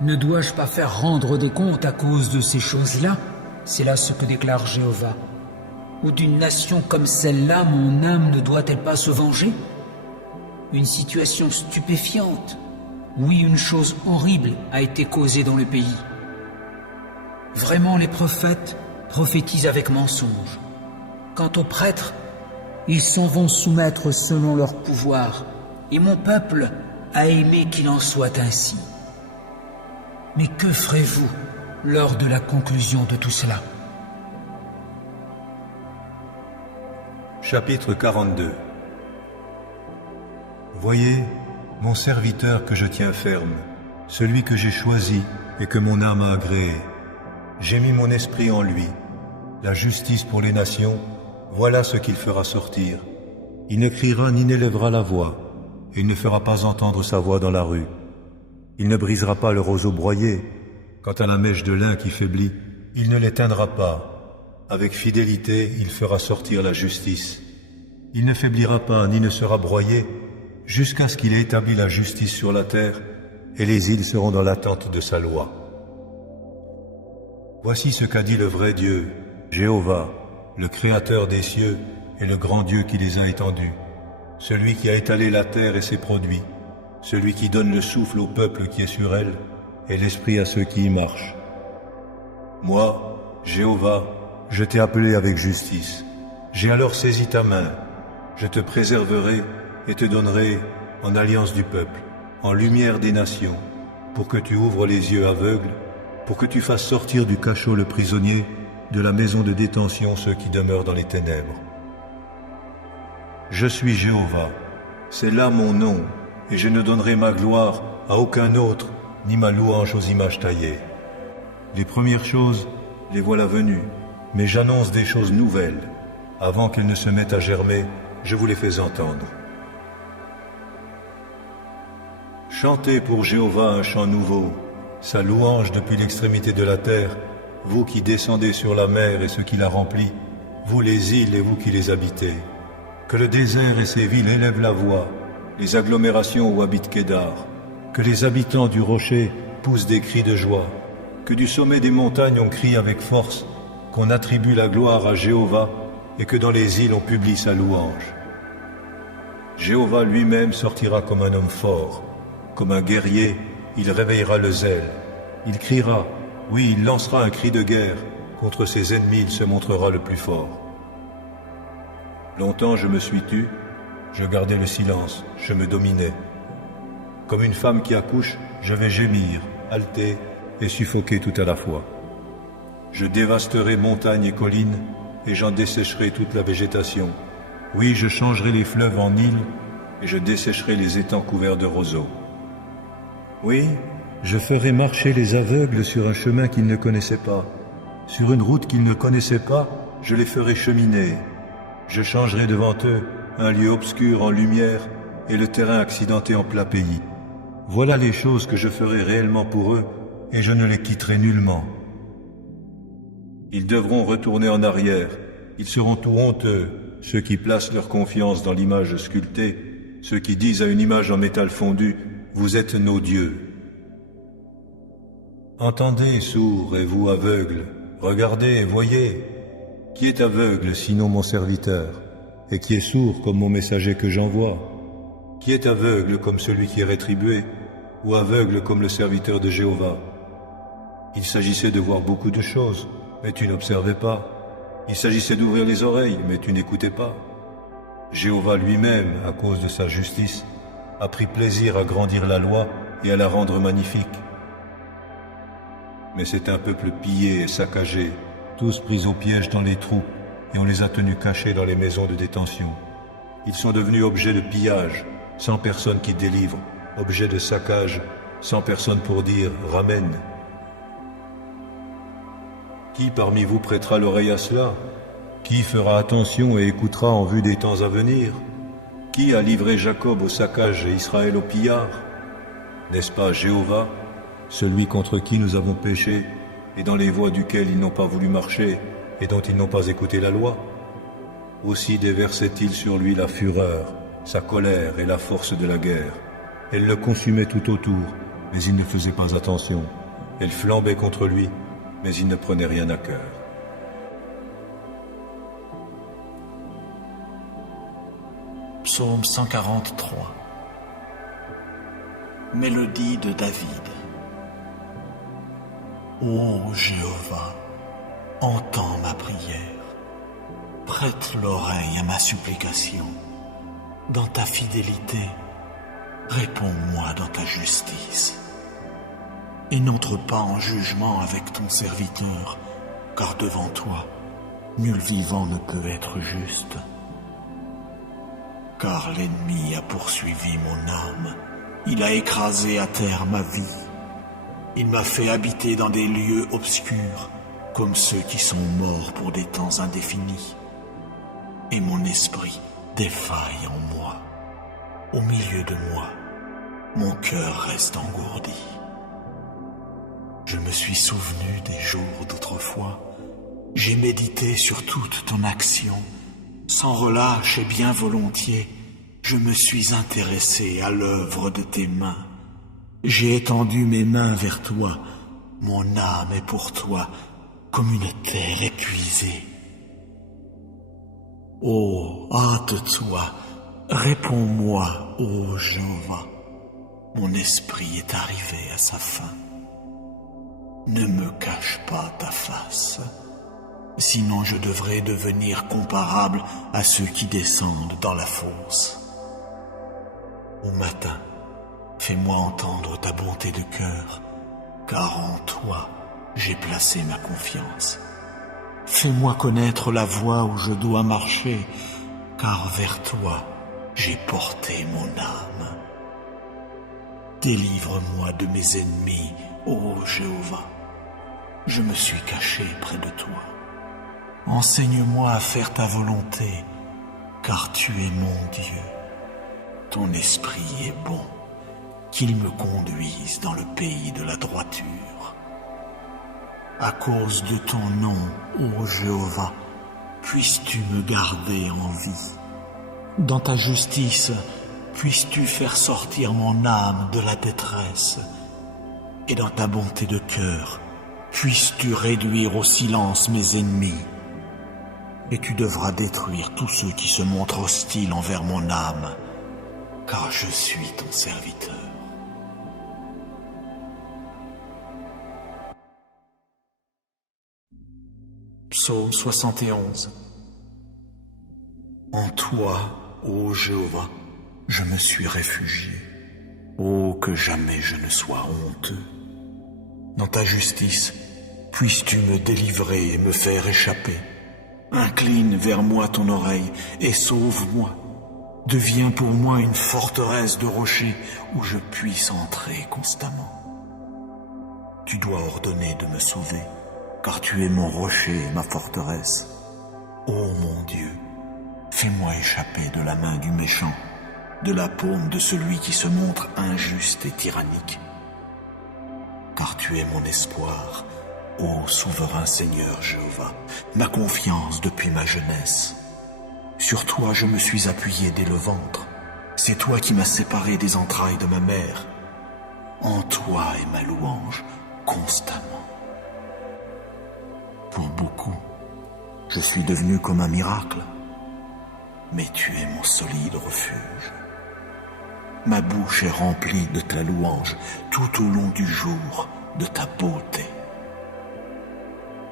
Ne dois-je pas faire rendre des comptes à cause de ces choses-là? C'est là ce que déclare Jéhovah. Ou d'une nation comme celle-là, mon âme ne doit-elle pas se venger? Une situation stupéfiante. Oui, une chose horrible a été causée dans le pays. Vraiment, les prophètes prophétisent avec mensonge. Quant aux prêtres, ils s'en vont soumettre selon leur pouvoir, et mon peuple a aimé qu'il en soit ainsi. Mais que ferez-vous lors de la conclusion de tout cela? Chapitre 42. Voyez, mon serviteur que je tiens ferme, celui que j'ai choisi et que mon âme a agréé. J'ai mis mon esprit en lui. La justice pour les nations, voilà ce qu'il fera sortir. Il ne criera ni n'élèvera la voix, et il ne fera pas entendre sa voix dans la rue. Il ne brisera pas le roseau broyé. Quant à la mèche de lin qui faiblit, il ne l'éteindra pas. Avec fidélité, il fera sortir la justice. Il ne faiblira pas ni ne sera broyé, jusqu'à ce qu'il ait établi la justice sur la terre, et les îles seront dans l'attente de sa loi. Voici ce qu'a dit le vrai Dieu, Jéhovah, le Créateur des cieux et le grand Dieu qui les a étendus, celui qui a étalé la terre et ses produits, celui qui donne le souffle au peuple qui est sur elle, et l'esprit à ceux qui y marchent. Moi, Jéhovah, je t'ai appelé avec justice. J'ai alors saisi ta main. Je te préserverai et te donnerai en alliance du peuple, en lumière des nations, pour que tu ouvres les yeux aveugles, pour que tu fasses sortir du cachot le prisonnier, de la maison de détention ceux qui demeurent dans les ténèbres. Je suis Jéhovah, c'est là mon nom, et je ne donnerai ma gloire à aucun autre, ni ma louange aux images taillées. Les premières choses, les voilà venues, mais j'annonce des choses nouvelles. Avant qu'elles ne se mettent à germer, je vous les fais entendre. Chantez pour Jéhovah un chant nouveau, sa louange depuis l'extrémité de la terre, vous qui descendez sur la mer et ceux qui la remplissent, vous les îles et vous qui les habitez. Que le désert et ses villes élèvent la voix, les agglomérations où habite Kédar. Que les habitants du rocher poussent des cris de joie. Que du sommet des montagnes on crie avec force, qu'on attribue la gloire à Jéhovah et que dans les îles on publie sa louange. Jéhovah lui-même sortira comme un homme fort. Comme un guerrier, il réveillera le zèle. Il criera, oui, il lancera un cri de guerre. Contre ses ennemis, il se montrera le plus fort. Longtemps je me suis tu, je gardais le silence, je me dominais. Comme une femme qui accouche, je vais gémir, halter et suffoquer tout à la fois. Je dévasterai montagnes et collines, et j'en dessécherai toute la végétation. Oui, je changerai les fleuves en îles, et je dessécherai les étangs couverts de roseaux. Oui, Je ferai marcher les aveugles sur un chemin qu'ils ne connaissaient pas. Sur une route qu'ils ne connaissaient pas, je les ferai cheminer. Je changerai devant eux un lieu obscur en lumière et le terrain accidenté en plat pays. Voilà les choses que je ferai réellement pour eux, et je ne les quitterai nullement. Ils devront retourner en arrière. Ils seront tout honteux, ceux qui placent leur confiance dans l'image sculptée, ceux qui disent à une image en métal fondu, « Vous êtes nos dieux ». Entendez, sourds, et vous aveugles, regardez et voyez. Qui est aveugle sinon mon serviteur, et qui est sourd comme mon messager que j'envoie? Qui est aveugle comme celui qui est rétribué, ou aveugle comme le serviteur de Jéhovah? Il s'agissait de voir beaucoup de choses, mais tu n'observais pas. Il s'agissait d'ouvrir les oreilles, mais tu n'écoutais pas. Jéhovah lui-même, à cause de sa justice, a pris plaisir à grandir la loi et à la rendre magnifique. Mais c'est un peuple pillé et saccagé, tous pris au piège dans les trous, et on les a tenus cachés dans les maisons de détention. Ils sont devenus objets de pillage, sans personne qui délivre, objets de saccage, sans personne pour dire « ramène ». Qui parmi vous prêtera l'oreille à cela? Qui fera attention et écoutera en vue des temps à venir? Qui a livré Jacob au saccage et Israël au pillard? N'est-ce pas Jéhovah, celui contre qui nous avons péché, et dans les voies duquel ils n'ont pas voulu marcher, et dont ils n'ont pas écouté la loi? Aussi déversait-il sur lui la fureur, sa colère et la force de la guerre. Elle le consumait tout autour, mais il ne faisait pas attention. Elle flambait contre lui, mais il ne prenait rien à cœur. Psaume 143. Mélodie de David. Ô Jéhovah, entends ma prière, prête l'oreille à ma supplication. Dans ta fidélité, réponds-moi dans ta justice. Et n'entre pas en jugement avec ton serviteur, car devant toi, nul vivant ne peut être juste. Car l'ennemi a poursuivi mon âme, il a écrasé à terre ma vie. Il m'a fait habiter dans des lieux obscurs, comme ceux qui sont morts pour des temps indéfinis. Et mon esprit défaille en moi. Au milieu de moi, mon cœur reste engourdi. Je me suis souvenu des jours d'autrefois. J'ai médité sur toute ton action. Sans relâche et bien volontiers, je me suis intéressé à l'œuvre de tes mains. J'ai étendu mes mains vers toi. Mon âme est pour toi comme une terre épuisée. Ô, hâte-toi, réponds-moi, ô Jéhovah. Mon esprit est arrivé à sa fin. Ne me cache pas ta face, sinon je devrais devenir comparable à ceux qui descendent dans la fosse. Au matin, fais-moi entendre ta bonté de cœur, car en toi j'ai placé ma confiance. Fais-moi connaître la voie où je dois marcher, car vers toi j'ai porté mon âme. Délivre-moi de mes ennemis, ô Jéhovah. Je me suis caché près de toi. Enseigne-moi à faire ta volonté, car tu es mon Dieu. Ton esprit est bon, qu'il me conduise dans le pays de la droiture. À cause de ton nom, ô Jéhovah, puisses-tu me garder en vie. Dans ta justice, puisses-tu faire sortir mon âme de la détresse. Et dans ta bonté de cœur, puisses-tu réduire au silence mes ennemis. Et tu devras détruire tous ceux qui se montrent hostiles envers mon âme, car je suis ton serviteur. Psaume 71. En toi, ô Jéhovah, je me suis réfugié. Ô que jamais je ne sois honteux. Dans ta justice, puisses-tu me délivrer et me faire échapper. Incline vers moi ton oreille et sauve-moi. Deviens pour moi une forteresse de rochers où je puisse entrer constamment. tu dois ordonner de me sauver, car tu es mon rocher et ma forteresse. Ô mon Dieu, fais-moi échapper de la main du méchant, de la paume de celui qui se montre injuste et tyrannique. Car tu es mon espoir, ô souverain Seigneur Jéhovah, ma confiance depuis ma jeunesse. Sur toi je me suis appuyé dès le ventre. C'est toi qui m'as séparé des entrailles de ma mère. En toi est ma louange constamment. Pour beaucoup, je suis devenu comme un miracle, mais tu es mon solide refuge. Ma bouche est remplie de ta louange tout au long du jour, de ta beauté.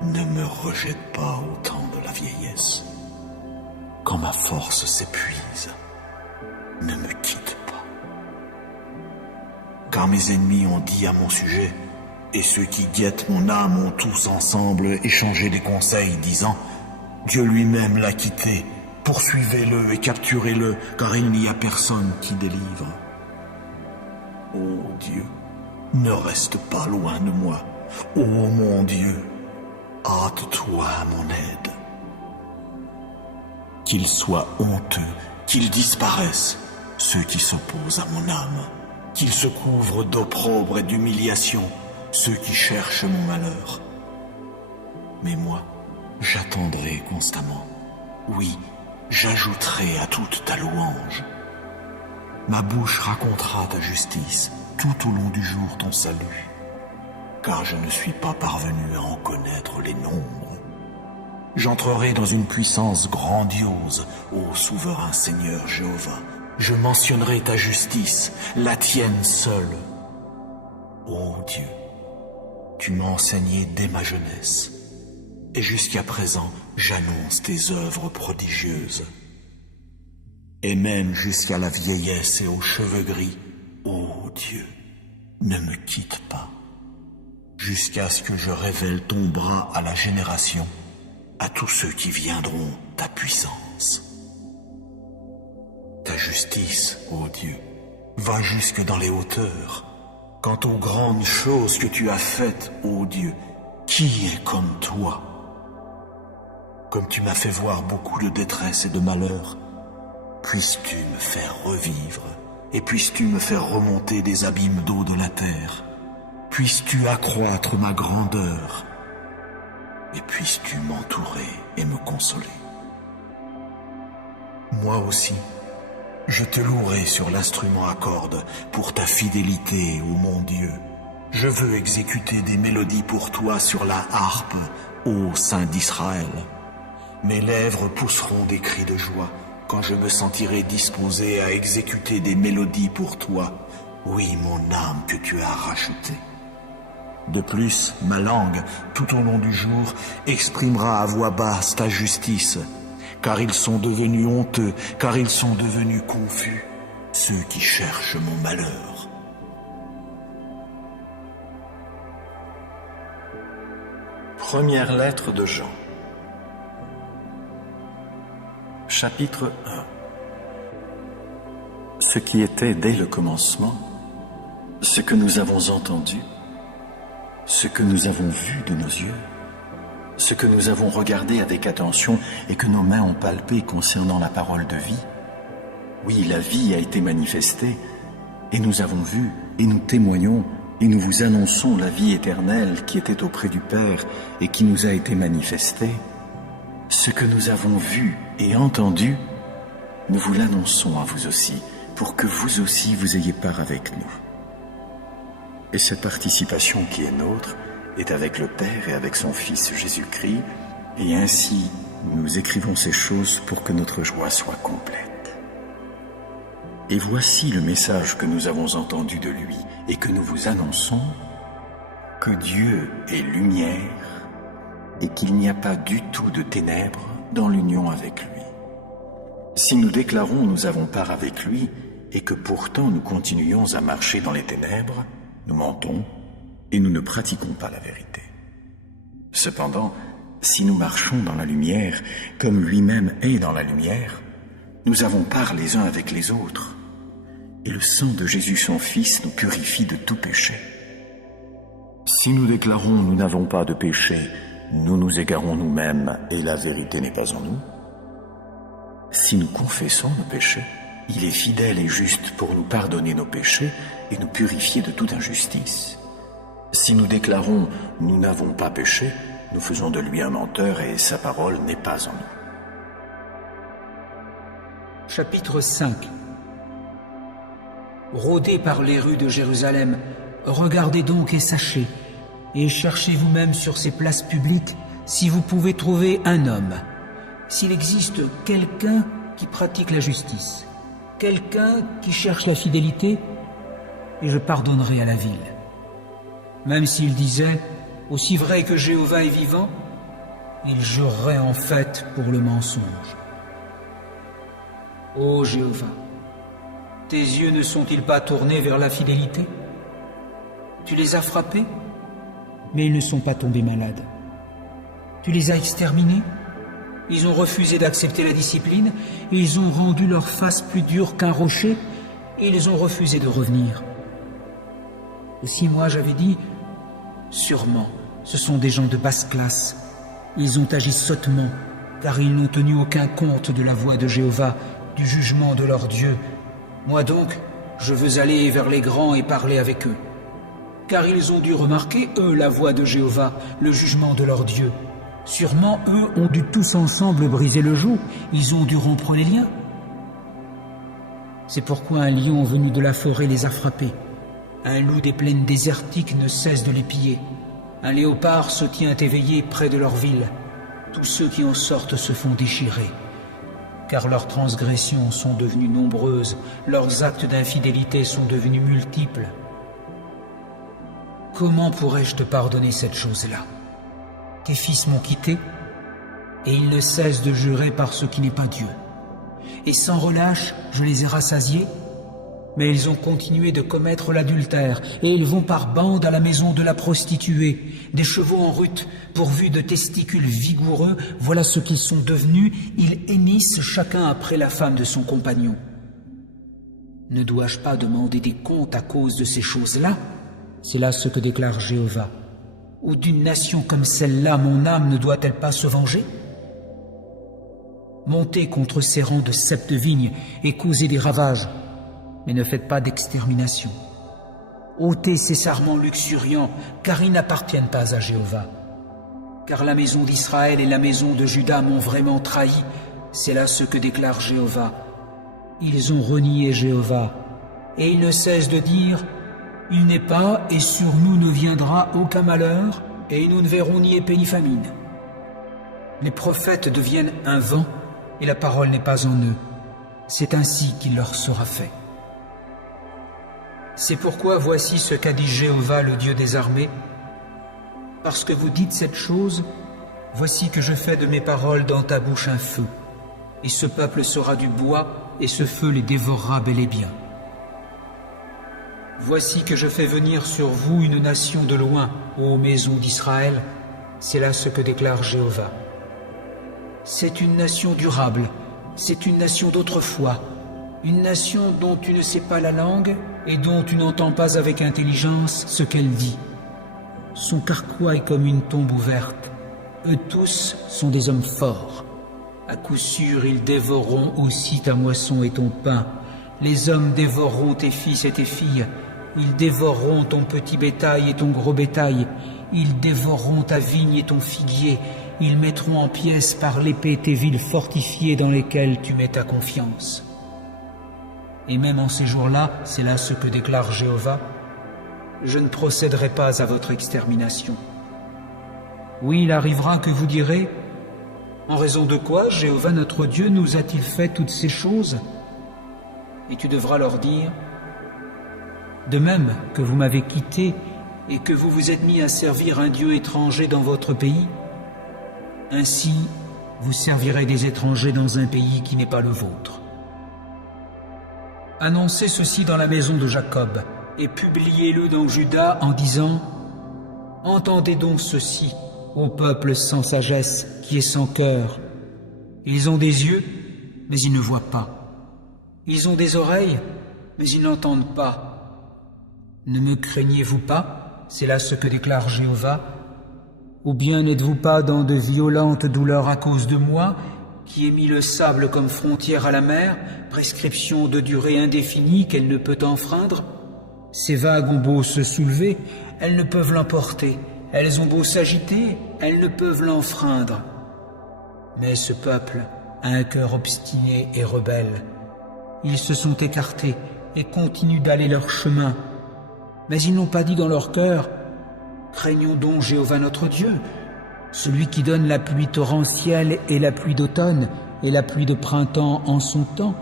Ne me rejette pas au temps de la vieillesse. Quand ma force s'épuise, ne me quitte pas. Car mes ennemis ont dit à mon sujet, et ceux qui guettent mon âme ont tous ensemble échangé des conseils, disant « Dieu lui-même l'a quitté, poursuivez-le et capturez-le, car il n'y a personne qui délivre. » Ô Dieu, ne reste pas loin de moi. Ô mon Dieu, hâte-toi à mon aide. Qu'ils soient honteux, qu'ils disparaissent, ceux qui s'opposent à mon âme, qu'ils se couvrent d'opprobre et d'humiliation, ceux qui cherchent mon malheur. Mais moi, j'attendrai constamment. Oui, j'ajouterai à toute ta louange. Ma bouche racontera ta justice, tout au long du jour ton salut, car je ne suis pas parvenu à en connaître les nombres. J'entrerai dans une puissance grandiose, ô souverain Seigneur Jéhovah. Je mentionnerai ta justice, la tienne seule. Ô Dieu, tu m'as enseigné dès ma jeunesse, et jusqu'à présent, j'annonce tes œuvres prodigieuses. Et même jusqu'à la vieillesse et aux cheveux gris, ô Dieu, ne me quitte pas, jusqu'à ce que je révèle ton bras à la génération, à tous ceux qui viendront ta puissance. Ta justice, ô Dieu, va jusque dans les hauteurs. Quant aux grandes choses que tu as faites, ô Dieu, qui est comme toi? Comme tu m'as fait voir beaucoup de détresse et de malheur, puisses-tu me faire revivre, et puisses-tu me faire remonter des abîmes d'eau de la terre. Puisses-tu accroître ma grandeur, et puisses-tu m'entourer et me consoler. Moi aussi, je te louerai sur l'instrument à cordes pour ta fidélité, ô mon Dieu. Je veux exécuter des mélodies pour toi sur la harpe, ô Saint d'Israël. Mes lèvres pousseront des cris de joie quand je me sentirai disposé à exécuter des mélodies pour toi, oui, mon âme que tu as rachetée. De plus, ma langue, tout au long du jour, exprimera à voix basse ta justice, car ils sont devenus honteux, car ils sont devenus confus, ceux qui cherchent mon malheur. Première lettre de Jean. Chapitre 1. Ce qui était dès le commencement, ce que nous avons entendu, ce que nous avons vu de nos yeux, ce que nous avons regardé avec attention et que nos mains ont palpé concernant la parole de vie. Oui, la vie a été manifestée, et nous avons vu, et nous témoignons, et nous vous annonçons la vie éternelle qui était auprès du Père et qui nous a été manifestée. Ce que nous avons vu et entendu, nous vous l'annonçons à vous aussi, pour que vous aussi vous ayez part avec nous. Et cette participation qui est nôtre est avec le Père et avec son Fils Jésus-Christ, et ainsi nous écrivons ces choses pour que notre joie soit complète. Et voici le message que nous avons entendu de lui et que nous vous annonçons, que Dieu est lumière et qu'il n'y a pas du tout de ténèbres dans l'union avec lui. Si nous déclarons nous avons part avec lui et que pourtant nous continuons à marcher dans les ténèbres, nous mentons et nous ne pratiquons pas la vérité. Cependant, si nous marchons dans la lumière, comme lui-même est dans la lumière, nous avons part les uns avec les autres, et le sang de Jésus son Fils nous purifie de tout péché. Si nous déclarons nous n'avons pas de péché, nous nous égarons nous-mêmes et la vérité n'est pas en nous. Si nous confessons nos péchés, il est fidèle et juste pour nous pardonner nos péchés et nous purifier de toute injustice. Si nous déclarons nous n'avons pas péché, nous faisons de lui un menteur et sa parole n'est pas en nous. Chapitre 5. Rôdez par les rues de Jérusalem, regardez donc et sachez, et cherchez vous-même sur ces places publiques si vous pouvez trouver un homme, s'il existe quelqu'un qui pratique la justice, quelqu'un qui cherche la fidélité, et je pardonnerai à la ville. Même s'il disait, aussi vrai que Jéhovah est vivant, il jurerait en fait pour le mensonge. Ô Jéhovah, tes yeux ne sont-ils pas tournés vers la fidélité? Tu les as frappés, mais ils ne sont pas tombés malades. Tu les as exterminés, ils ont refusé d'accepter la discipline, et ils ont rendu leur face plus dure qu'un rocher, et ils ont refusé de revenir. Aussi moi j'avais dit, sûrement, ce sont des gens de basse classe. Ils ont agi sottement, car ils n'ont tenu aucun compte de la voix de Jéhovah, du jugement de leur Dieu. Moi donc, je veux aller vers les grands et parler avec eux. Car ils ont dû remarquer, eux, la voix de Jéhovah, le jugement de leur Dieu. Sûrement, eux ont dû tous ensemble briser le joug, ils ont dû rompre les liens. C'est pourquoi un lion venu de la forêt les a frappés. Un loup des plaines désertiques ne cesse de les piller. Un léopard se tient éveillé près de leur ville. Tous ceux qui en sortent se font déchirer. Car leurs transgressions sont devenues nombreuses, leurs actes d'infidélité sont devenus multiples. Comment pourrais-je te pardonner cette chose-là? Tes fils m'ont quitté, et ils ne cessent de jurer par ce qui n'est pas Dieu. Et sans relâche, je les ai rassasiés, mais ils ont continué de commettre l'adultère, et ils vont par bandes à la maison de la prostituée, des chevaux en rut, pourvus de testicules vigoureux, voilà ce qu'ils sont devenus, ils hennissent chacun après la femme de son compagnon. Ne dois-je pas demander des comptes à cause de ces choses-là? C'est là ce que déclare Jéhovah. Ou d'une nation comme celle-là, mon âme ne doit-elle pas se venger? Montez contre ces rangs de ceps de vigne et causez des ravages, mais ne faites pas d'extermination. Ôtez ces sarments luxuriants, car ils n'appartiennent pas à Jéhovah. Car la maison d'Israël et la maison de Juda m'ont vraiment trahi, c'est là ce que déclare Jéhovah. Ils ont renié Jéhovah, et ils ne cessent de dire « Il n'est pas, et sur nous ne viendra aucun malheur, et nous ne verrons ni épée ni famine. » Les prophètes deviennent un vent, et la parole n'est pas en eux. C'est ainsi qu'il leur sera fait. C'est pourquoi voici ce qu'a dit Jéhovah, le Dieu des armées. Parce que vous dites cette chose, voici que je fais de mes paroles dans ta bouche un feu, et ce peuple sera du bois, et ce feu les dévorera bel et bien. Voici que je fais venir sur vous une nation de loin, ô maison d'Israël, c'est là ce que déclare Jéhovah. C'est une nation durable, c'est une nation d'autrefois, une nation dont tu ne sais pas la langue et dont tu n'entends pas avec intelligence ce qu'elle dit. Son carquois est comme une tombe ouverte. Eux tous sont des hommes forts. À coup sûr, ils dévoreront aussi ta moisson et ton pain. Les hommes dévoreront tes fils et tes filles. Ils dévoreront ton petit bétail et ton gros bétail. Ils dévoreront ta vigne et ton figuier. Ils mettront en pièces par l'épée tes villes fortifiées dans lesquelles tu mets ta confiance. Et même en ces jours-là, c'est là ce que déclare Jéhovah, je ne procéderai pas à votre extermination. Oui, il arrivera que vous direz, en raison de quoi Jéhovah notre Dieu nous a-t-il fait toutes ces choses? Et tu devras leur dire, de même que vous m'avez quitté et que vous vous êtes mis à servir un Dieu étranger dans votre pays, ainsi vous servirez des étrangers dans un pays qui n'est pas le vôtre. Annoncez ceci dans la maison de Jacob, et publiez-le dans Juda en disant « Entendez donc ceci, ô peuple sans sagesse, qui est sans cœur. Ils ont des yeux, mais ils ne voient pas. Ils ont des oreilles, mais ils n'entendent pas. Ne me craignez-vous pas, c'est là ce que déclare Jéhovah. Ou bien n'êtes-vous pas dans de violentes douleurs à cause de moi, qui ai mis le sable comme frontière à la mer, prescription de durée indéfinie qu'elle ne peut enfreindre? Ces vagues ont beau se soulever, elles ne peuvent l'emporter. Elles ont beau s'agiter, elles ne peuvent l'enfreindre. Mais ce peuple a un cœur obstiné et rebelle. Ils se sont écartés et continuent d'aller leur chemin. Mais ils n'ont pas dit dans leur cœur, « Craignons donc Jéhovah notre Dieu, celui qui donne la pluie torrentielle et la pluie d'automne et la pluie de printemps en son temps,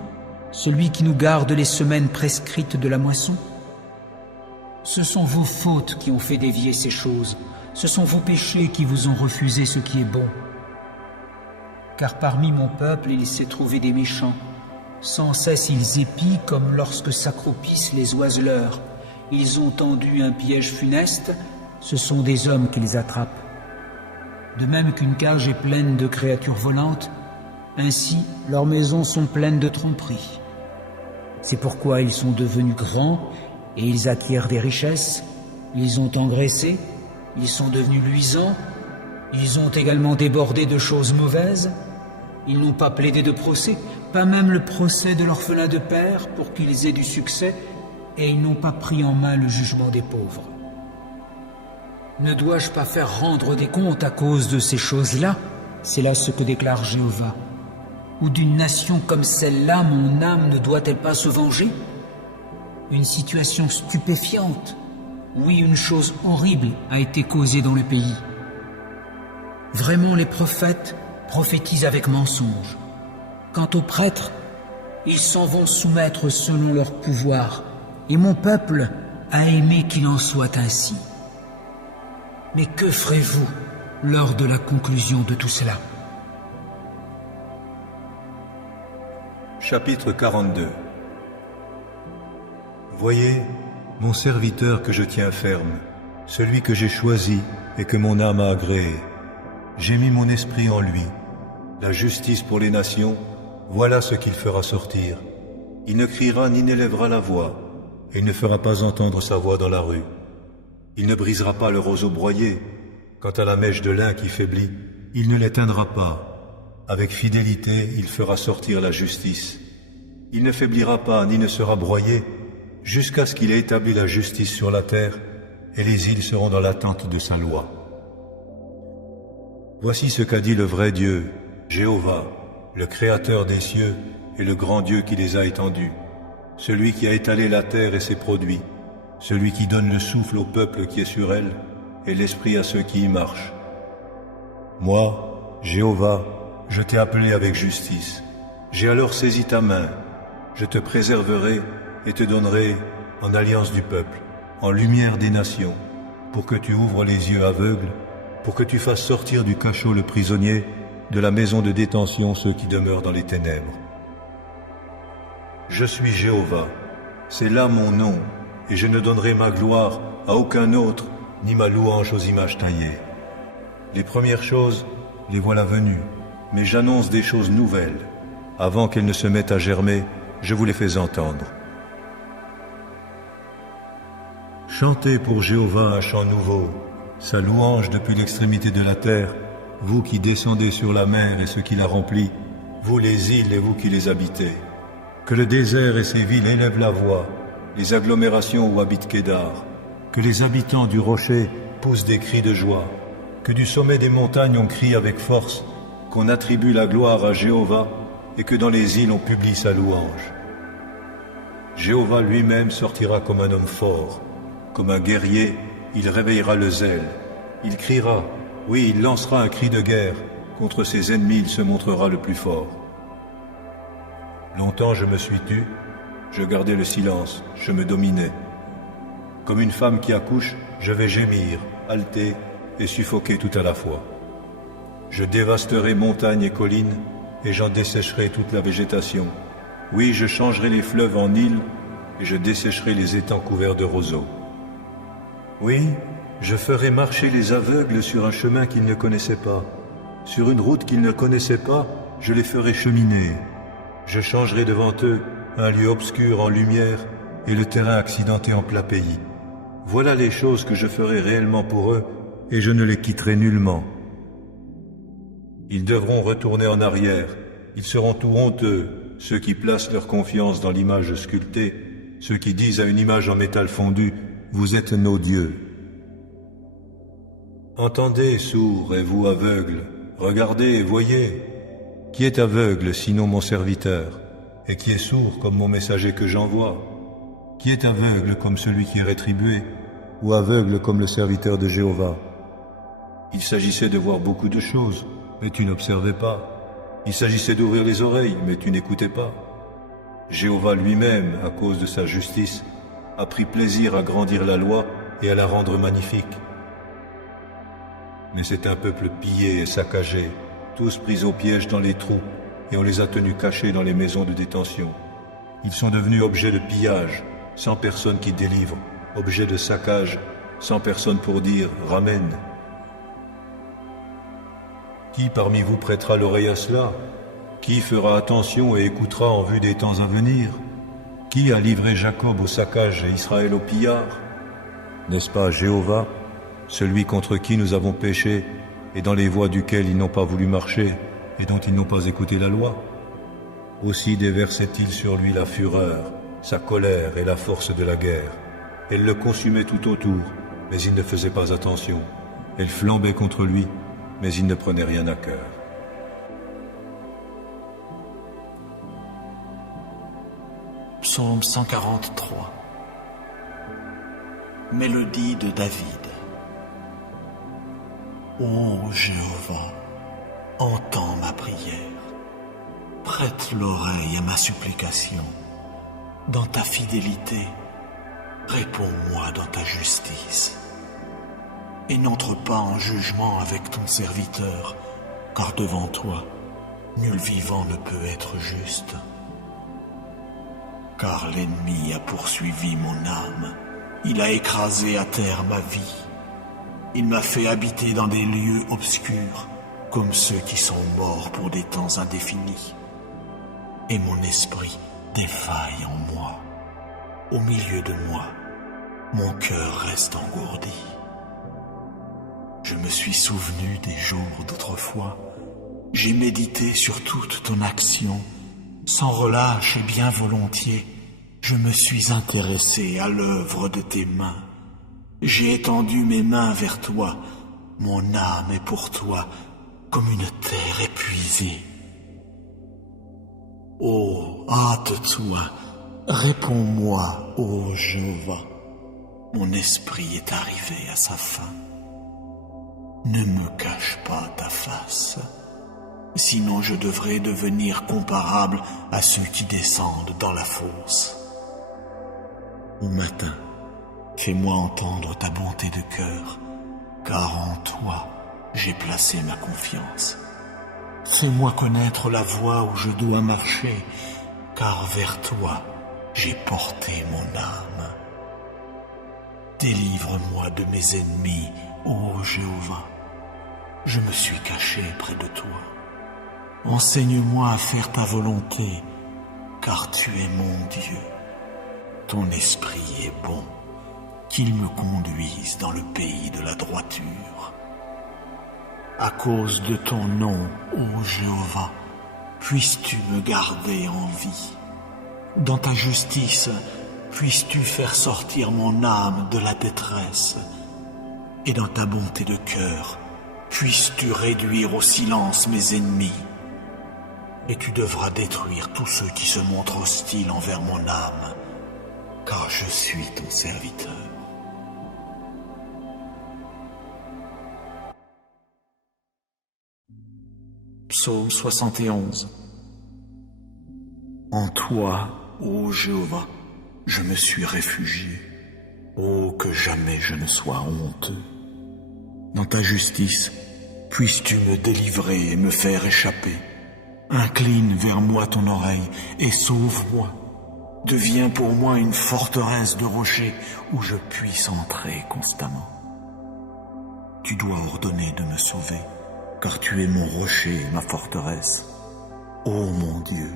celui qui nous garde les semaines prescrites de la moisson. » Ce sont vos fautes qui ont fait dévier ces choses, ce sont vos péchés qui vous ont refusé ce qui est bon. Car parmi mon peuple il s'est trouvé des méchants, sans cesse ils épient comme lorsque s'accroupissent les oiseleurs. Ils ont tendu un piège funeste, ce sont des hommes qui les attrapent. De même qu'une cage est pleine de créatures volantes, ainsi leurs maisons sont pleines de tromperies. C'est pourquoi ils sont devenus grands et ils acquièrent des richesses, ils ont engraissé, ils sont devenus luisants, ils ont également débordé de choses mauvaises, ils n'ont pas plaidé de procès, pas même le procès de l'orphelin de père pour qu'ils aient du succès, et ils n'ont pas pris en main le jugement des pauvres. Ne dois-je pas faire rendre des comptes à cause de ces choses-là? C'est là ce que déclare Jéhovah. Ou d'une nation comme celle-là, mon âme ne doit-elle pas se venger? Une situation stupéfiante, oui, une chose horrible a été causée dans le pays. Vraiment, les prophètes prophétisent avec mensonge. Quant aux prêtres, ils s'en vont soumettre selon leur pouvoir, et mon peuple a aimé qu'il en soit ainsi. Mais que ferez-vous lors de la conclusion de tout cela? Chapitre 42. Voyez, mon serviteur que je tiens ferme, celui que j'ai choisi et que mon âme a agréé. J'ai mis mon esprit en lui. La justice pour les nations, voilà ce qu'il fera sortir. Il ne criera ni n'élèvera la voix, et il ne fera pas entendre sa voix dans la rue. Il ne brisera pas le roseau broyé. Quant à la mèche de lin qui faiblit, il ne l'éteindra pas. Avec fidélité, il fera sortir la justice. Il ne faiblira pas ni ne sera broyé, jusqu'à ce qu'il ait établi la justice sur la terre, et les îles seront dans l'attente de sa loi. Voici ce qu'a dit le vrai Dieu, Jéhovah, le Créateur des cieux et le grand Dieu qui les a étendus, celui qui a étalé la terre et ses produits, celui qui donne le souffle au peuple qui est sur elle et l'esprit à ceux qui y marchent. Moi, Jéhovah, je t'ai appelé avec justice. J'ai alors saisi ta main. Je te préserverai et te donnerai en alliance du peuple, en lumière des nations, pour que tu ouvres les yeux aveugles, pour que tu fasses sortir du cachot le prisonnier, de la maison de détention ceux qui demeurent dans les ténèbres. Je suis Jéhovah, c'est là mon nom, et je ne donnerai ma gloire à aucun autre, ni ma louange aux images taillées. Les premières choses, les voilà venues, mais j'annonce des choses nouvelles. Avant qu'elles ne se mettent à germer, je vous les fais entendre. Chantez pour Jéhovah un chant nouveau, sa louange depuis l'extrémité de la terre, vous qui descendez sur la mer et ceux qui la remplissent, vous les îles et vous qui les habitez. Que le désert et ses villes élèvent la voix, les agglomérations où habite Kédar. Que les habitants du rocher poussent des cris de joie. Que du sommet des montagnes on crie avec force, qu'on attribue la gloire à Jéhovah et que dans les îles on publie sa louange. Jéhovah lui-même sortira comme un homme fort. Comme un guerrier, il réveillera le zèle. Il criera, oui, il lancera un cri de guerre. Contre ses ennemis, il se montrera le plus fort. Longtemps je me suis tu, je gardais le silence, je me dominais. Comme une femme qui accouche, je vais gémir, halter et suffoquer tout à la fois. Je dévasterai montagnes et collines, et j'en dessécherai toute la végétation. Oui, je changerai les fleuves en îles, et je dessécherai les étangs couverts de roseaux. Oui, je ferai marcher les aveugles sur un chemin qu'ils ne connaissaient pas. Sur une route qu'ils ne connaissaient pas, je les ferai cheminer. Je changerai devant eux un lieu obscur en lumière et le terrain accidenté en plat pays. Voilà les choses que je ferai réellement pour eux, et je ne les quitterai nullement. Ils devront retourner en arrière, ils seront tout honteux, ceux qui placent leur confiance dans l'image sculptée, ceux qui disent à une image en métal fondu, « Vous êtes nos dieux ». Entendez, sourds, et vous aveugles, regardez et voyez. Qui est aveugle sinon mon serviteur, et qui est sourd comme mon messager que j'envoie? Qui est aveugle comme celui qui est rétribué, ou aveugle comme le serviteur de Jéhovah? Il s'agissait de voir beaucoup de choses, mais tu n'observais pas. Il s'agissait d'ouvrir les oreilles, mais tu n'écoutais pas. Jéhovah lui-même, à cause de sa justice, a pris plaisir à grandir la loi et à la rendre magnifique. Mais c'est un peuple pillé et saccagé, tous pris au piège dans les trous, et on les a tenus cachés dans les maisons de détention. Ils sont devenus objets de pillage, sans personne qui délivre, objets de saccage, sans personne pour dire « ramène ». Qui parmi vous prêtera l'oreille à cela? Qui fera attention et écoutera en vue des temps à venir? Qui a livré Jacob au saccage et Israël au pillard? N'est-ce pas Jéhovah, celui contre qui nous avons péché et dans les voies duquel ils n'ont pas voulu marcher et dont ils n'ont pas écouté la loi? Aussi déversait-il sur lui la fureur, sa colère et la force de la guerre. Elle le consumait tout autour, mais il ne faisait pas attention. Elle flambait contre lui, mais il ne prenait rien à cœur. Psaume 143. Mélodie de David. Ô Jéhovah, entends ma prière. Prête l'oreille à ma supplication. Dans ta fidélité, réponds-moi dans ta justice. Et n'entre pas en jugement avec ton serviteur, car devant toi, nul vivant ne peut être juste. Car l'ennemi a poursuivi mon âme, il a écrasé à terre ma vie. Il m'a fait habiter dans des lieux obscurs, comme ceux qui sont morts pour des temps indéfinis. Et mon esprit défaille en moi. Au milieu de moi, mon cœur reste engourdi. Je me suis souvenu des jours d'autrefois. J'ai médité sur toute ton action. Sans relâche et bien volontiers, je me suis intéressé à l'œuvre de tes mains. J'ai étendu mes mains vers toi. Mon âme est pour toi comme une terre épuisée. Oh, hâte-toi, réponds-moi, ô Jéhovah. Mon esprit est arrivé à sa fin. Ne me cache pas ta face, sinon je devrais devenir comparable à ceux qui descendent dans la fosse. Au matin, fais-moi entendre ta bonté de cœur, car en toi j'ai placé ma confiance. Fais-moi connaître la voie où je dois marcher, car vers toi j'ai porté mon âme. Délivre-moi de mes ennemis, ô Jéhovah. Je me suis caché près de toi. Enseigne-moi à faire ta volonté, car tu es mon Dieu. Ton esprit est bon, qu'il me conduise dans le pays de la droiture. À cause de ton nom, ô Jéhovah, puisses-tu me garder en vie. Dans ta justice, puisses-tu faire sortir mon âme de la détresse. Et dans ta bonté de cœur, puisses-tu réduire au silence mes ennemis. Et tu devras détruire tous ceux qui se montrent hostiles envers mon âme, car je suis ton serviteur. Psaume 71. En toi, ô Jéhovah, je me suis réfugié. Oh, que jamais je ne sois honteux. Dans ta justice, puisses-tu me délivrer et me faire échapper. Incline vers moi ton oreille et sauve-moi. Deviens pour moi une forteresse de rochers où je puisse entrer constamment. Tu dois ordonner de me sauver, car tu es mon rocher et ma forteresse. Ô mon Dieu,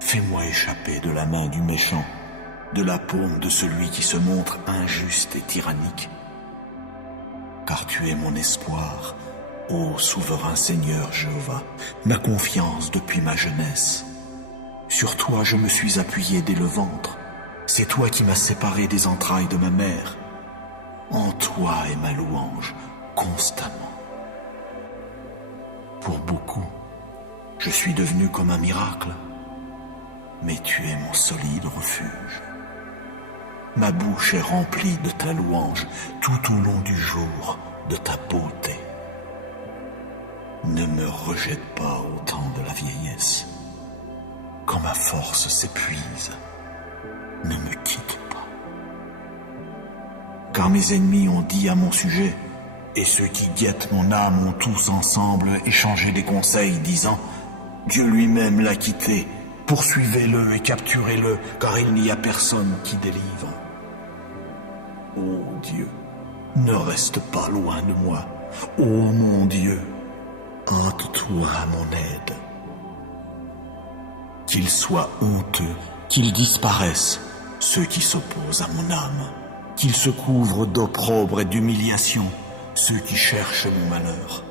fais-moi échapper de la main du méchant de la paume de celui qui se montre injuste et tyrannique. Car tu es mon espoir, ô souverain Seigneur Jéhovah, ma confiance depuis ma jeunesse. Sur toi je me suis appuyé dès le ventre. C'est toi qui m'as séparé des entrailles de ma mère. En toi est ma louange constamment. Pour beaucoup, je suis devenu comme un miracle, mais tu es mon solide refuge. Ma bouche est remplie de ta louange tout au long du jour, de ta beauté. Ne me rejette pas au temps de la vieillesse. Quand ma force s'épuise, ne me quitte pas. Car mes ennemis ont dit à mon sujet, et ceux qui guettent mon âme ont tous ensemble échangé des conseils, disant « Dieu lui-même l'a quitté, poursuivez-le et capturez-le, car il n'y a personne qui délivre. » Ô Dieu, ne reste pas loin de moi. Ô mon Dieu, hâte-toi à mon aide. Qu'ils soient honteux, qu'ils disparaissent, ceux qui s'opposent à mon âme, qu'ils se couvrent d'opprobre et d'humiliation, ceux qui cherchent mon malheur.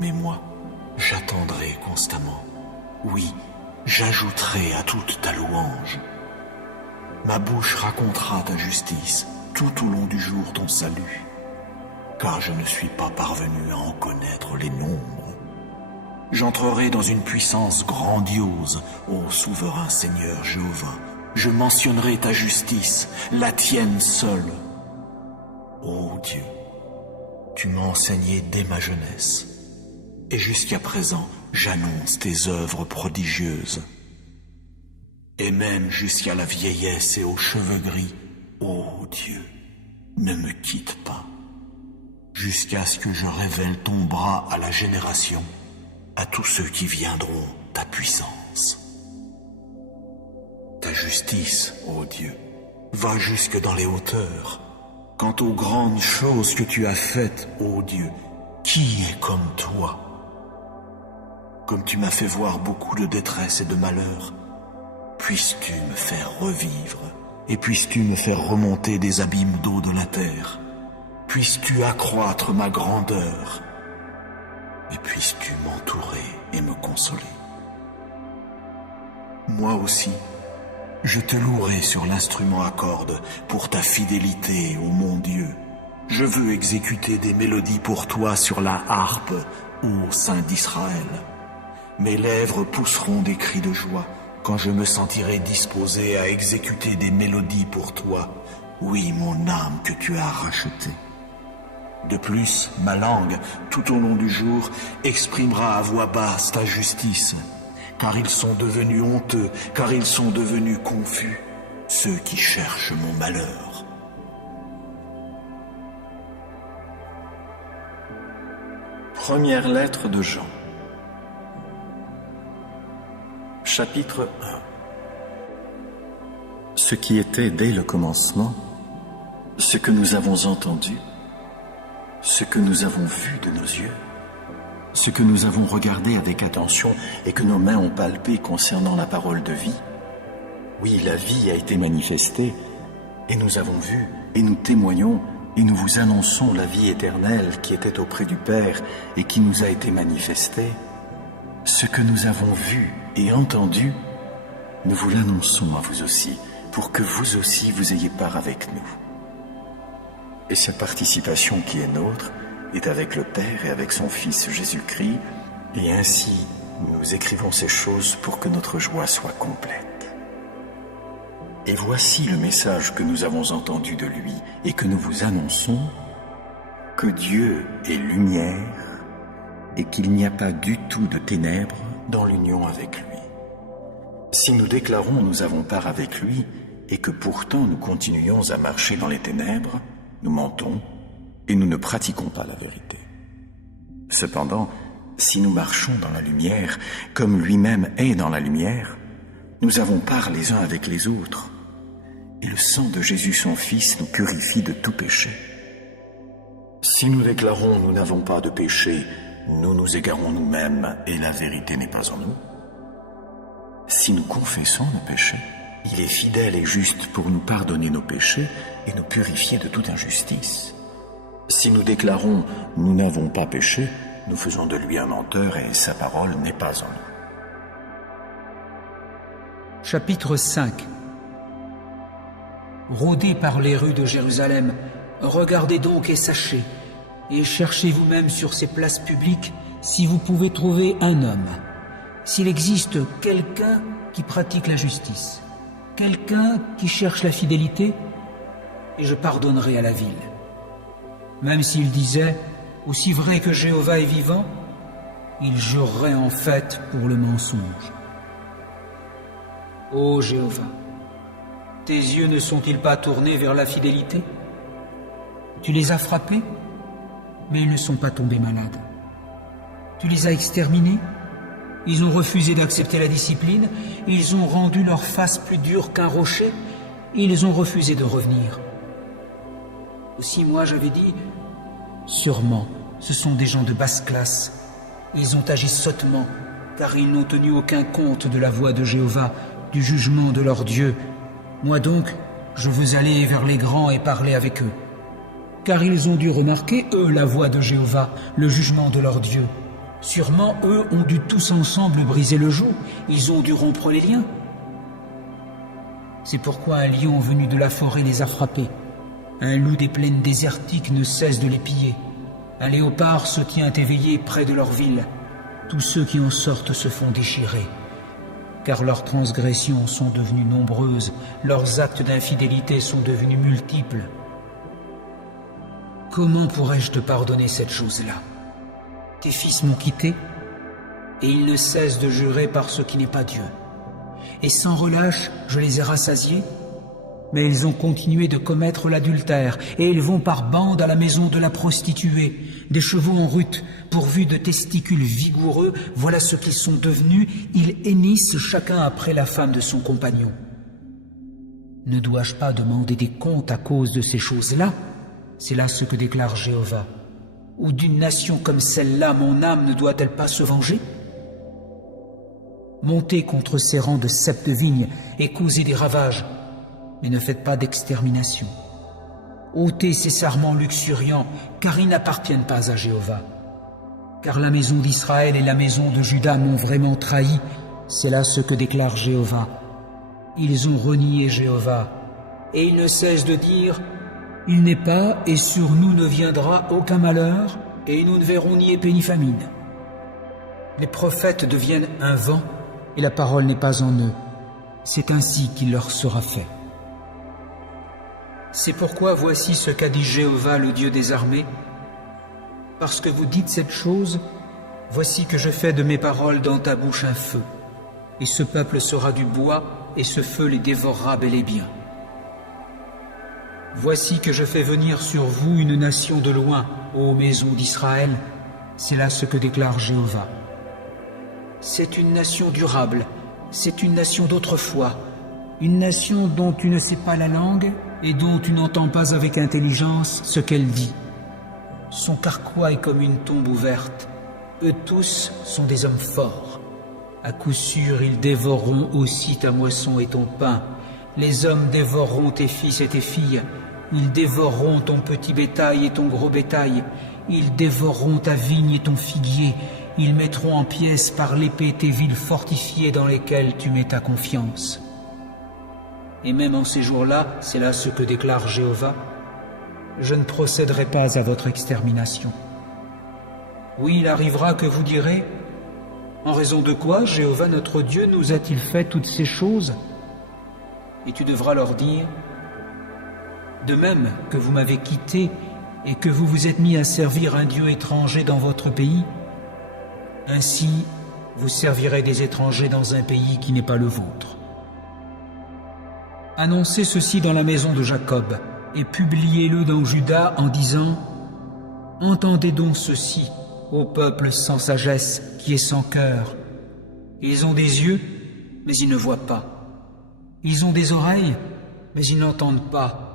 Mais moi, j'attendrai constamment. Oui, j'ajouterai à toute ta louange. Ma bouche racontera ta justice, tout au long du jour ton salut, car je ne suis pas parvenu à en connaître les nombres. J'entrerai dans une puissance grandiose, ô souverain Seigneur Jéhovah. Je mentionnerai ta justice, la tienne seule. Ô Dieu, tu m'as enseigné dès ma jeunesse, et jusqu'à présent, j'annonce tes œuvres prodigieuses. Et même jusqu'à la vieillesse et aux cheveux gris, ô Dieu, ne me quitte pas, jusqu'à ce que je révèle ton bras à la génération, à tous ceux qui viendront ta puissance. Ta justice, ô Dieu, va jusque dans les hauteurs. Quant aux grandes choses que tu as faites, ô Dieu, qui est comme toi? Comme tu m'as fait voir beaucoup de détresse et de malheur, puisses-tu me faire revivre, et puisses-tu me faire remonter des abîmes d'eau de la terre. Puisses-tu accroître ma grandeur, et puisses-tu m'entourer et me consoler. Moi aussi, je te louerai sur l'instrument à cordes pour ta fidélité, ô mon Dieu. Je veux exécuter des mélodies pour toi sur la harpe, ô Saint d'Israël. Mes lèvres pousseront des cris de joie quand je me sentirai disposé à exécuter des mélodies pour toi, oui, mon âme que tu as rachetée. De plus, ma langue, tout au long du jour, exprimera à voix basse ta justice, car ils sont devenus honteux, car ils sont devenus confus, ceux qui cherchent mon malheur. Première lettre de Jean. Chapitre 1. Ce qui était dès le commencement, ce que nous avons entendu, ce que nous avons vu de nos yeux, ce que nous avons regardé avec attention et que nos mains ont palpé concernant la parole de vie. Oui, la vie a été manifestée, et nous avons vu, et nous témoignons, et nous vous annonçons la vie éternelle qui était auprès du Père et qui nous a été manifestée. Ce que nous avons vu et entendu, nous vous l'annonçons à vous aussi, pour que vous aussi vous ayez part avec nous. Et cette participation qui est nôtre est avec le Père et avec son Fils Jésus-Christ, et ainsi nous écrivons ces choses pour que notre joie soit complète. Et voici le message que nous avons entendu de lui et que nous vous annonçons, que Dieu est lumière et qu'il n'y a pas du tout de ténèbres dans l'union avec lui. Si nous déclarons nous avons part avec lui et que pourtant nous continuons à marcher dans les ténèbres, nous mentons et nous ne pratiquons pas la vérité. Cependant, si nous marchons dans la lumière, comme lui-même est dans la lumière, nous avons part les uns avec les autres, et le sang de Jésus son Fils nous purifie de tout péché. Si nous déclarons nous n'avons pas de péché, nous nous égarons nous-mêmes et la vérité n'est pas en nous. Si nous confessons nos péchés, Il est fidèle et juste pour nous pardonner nos péchés et nous purifier de toute injustice. Si nous déclarons « nous n'avons pas péché », nous faisons de lui un menteur et sa parole n'est pas en nous. Chapitre 5. Rôdez par les rues de Jérusalem, regardez donc et sachez, et cherchez vous-même sur ces places publiques si vous pouvez trouver un homme, s'il existe quelqu'un qui pratique la justice, quelqu'un qui cherche la fidélité, et je pardonnerai à la ville. Même s'il disait « Aussi vrai que Jéhovah est vivant », il jurerait en fait pour le mensonge. Ô Jéhovah, tes yeux ne sont-ils pas tournés vers la fidélité? Tu les as frappés, mais ils ne sont pas tombés malades. Tu les as exterminés, ils ont refusé d'accepter la discipline, ils ont rendu leur face plus dure qu'un rocher, ils ont refusé de revenir. Aussi moi j'avais dit, sûrement ce sont des gens de basse classe, ils ont agi sottement, car ils n'ont tenu aucun compte de la voix de Jéhovah, du jugement de leur Dieu. Moi donc, je veux aller vers les grands et parler avec eux. Car ils ont dû remarquer, eux, la voix de Jéhovah, le jugement de leur Dieu. Sûrement, eux ont dû tous ensemble briser le joug, ils ont dû rompre les liens. C'est pourquoi un lion venu de la forêt les a frappés. Un loup des plaines désertiques ne cesse de les piller. Un léopard se tient éveillé près de leur ville. Tous ceux qui en sortent se font déchirer. Car leurs transgressions sont devenues nombreuses, leurs actes d'infidélité sont devenus multiples. Comment pourrais-je te pardonner cette chose-là? Tes fils m'ont quitté, et ils ne cessent de jurer par ce qui n'est pas Dieu. Et sans relâche, je les ai rassasiés, mais ils ont continué de commettre l'adultère, et ils vont par bande à la maison de la prostituée, des chevaux en rut, pourvus de testicules vigoureux, voilà ce qu'ils sont devenus, ils hennissent chacun après la femme de son compagnon. Ne dois-je pas demander des comptes à cause de ces choses-là? C'est là ce que déclare Jéhovah. Ou d'une nation comme celle-là, mon âme ne doit-elle pas se venger? Montez contre ces rangs de ceps de vigne et causez des ravages, mais ne faites pas d'extermination. Ôtez ces sarments luxuriants, car ils n'appartiennent pas à Jéhovah. Car la maison d'Israël et la maison de Juda m'ont vraiment trahi, c'est là ce que déclare Jéhovah. Ils ont renié Jéhovah, et ils ne cessent de dire « Il n'est pas, et sur nous ne viendra aucun malheur, et nous ne verrons ni épée ni famine. » Les prophètes deviennent un vent, et la parole n'est pas en eux. C'est ainsi qu'il leur sera fait. C'est pourquoi voici ce qu'a dit Jéhovah, le Dieu des armées. Parce que vous dites cette chose, voici que je fais de mes paroles dans ta bouche un feu, et ce peuple sera du bois, et ce feu les dévorera bel et bien. Voici que je fais venir sur vous une nation de loin, ô maison d'Israël, c'est là ce que déclare Jéhovah. C'est une nation durable, c'est une nation d'autrefois, une nation dont tu ne sais pas la langue et dont tu n'entends pas avec intelligence ce qu'elle dit. Son carquois est comme une tombe ouverte, eux tous sont des hommes forts. À coup sûr, ils dévoreront aussi ta moisson et ton pain. Les hommes dévoreront tes fils et tes filles. Ils dévoreront ton petit bétail et ton gros bétail. Ils dévoreront ta vigne et ton figuier. Ils mettront en pièces par l'épée tes villes fortifiées dans lesquelles tu mets ta confiance. Et même en ces jours-là, c'est là ce que déclare Jéhovah, je ne procéderai pas à votre extermination. Oui, il arrivera que vous direz, en raison de quoi Jéhovah notre Dieu nous a-t-il fait toutes ces choses? Et tu devras leur dire, de même que vous m'avez quitté et que vous vous êtes mis à servir un Dieu étranger dans votre pays, ainsi vous servirez des étrangers dans un pays qui n'est pas le vôtre. Annoncez ceci dans la maison de Jacob et publiez-le dans Juda en disant « Entendez donc ceci, ô peuple sans sagesse qui est sans cœur. Ils ont des yeux, mais ils ne voient pas. Ils ont des oreilles, mais ils n'entendent pas.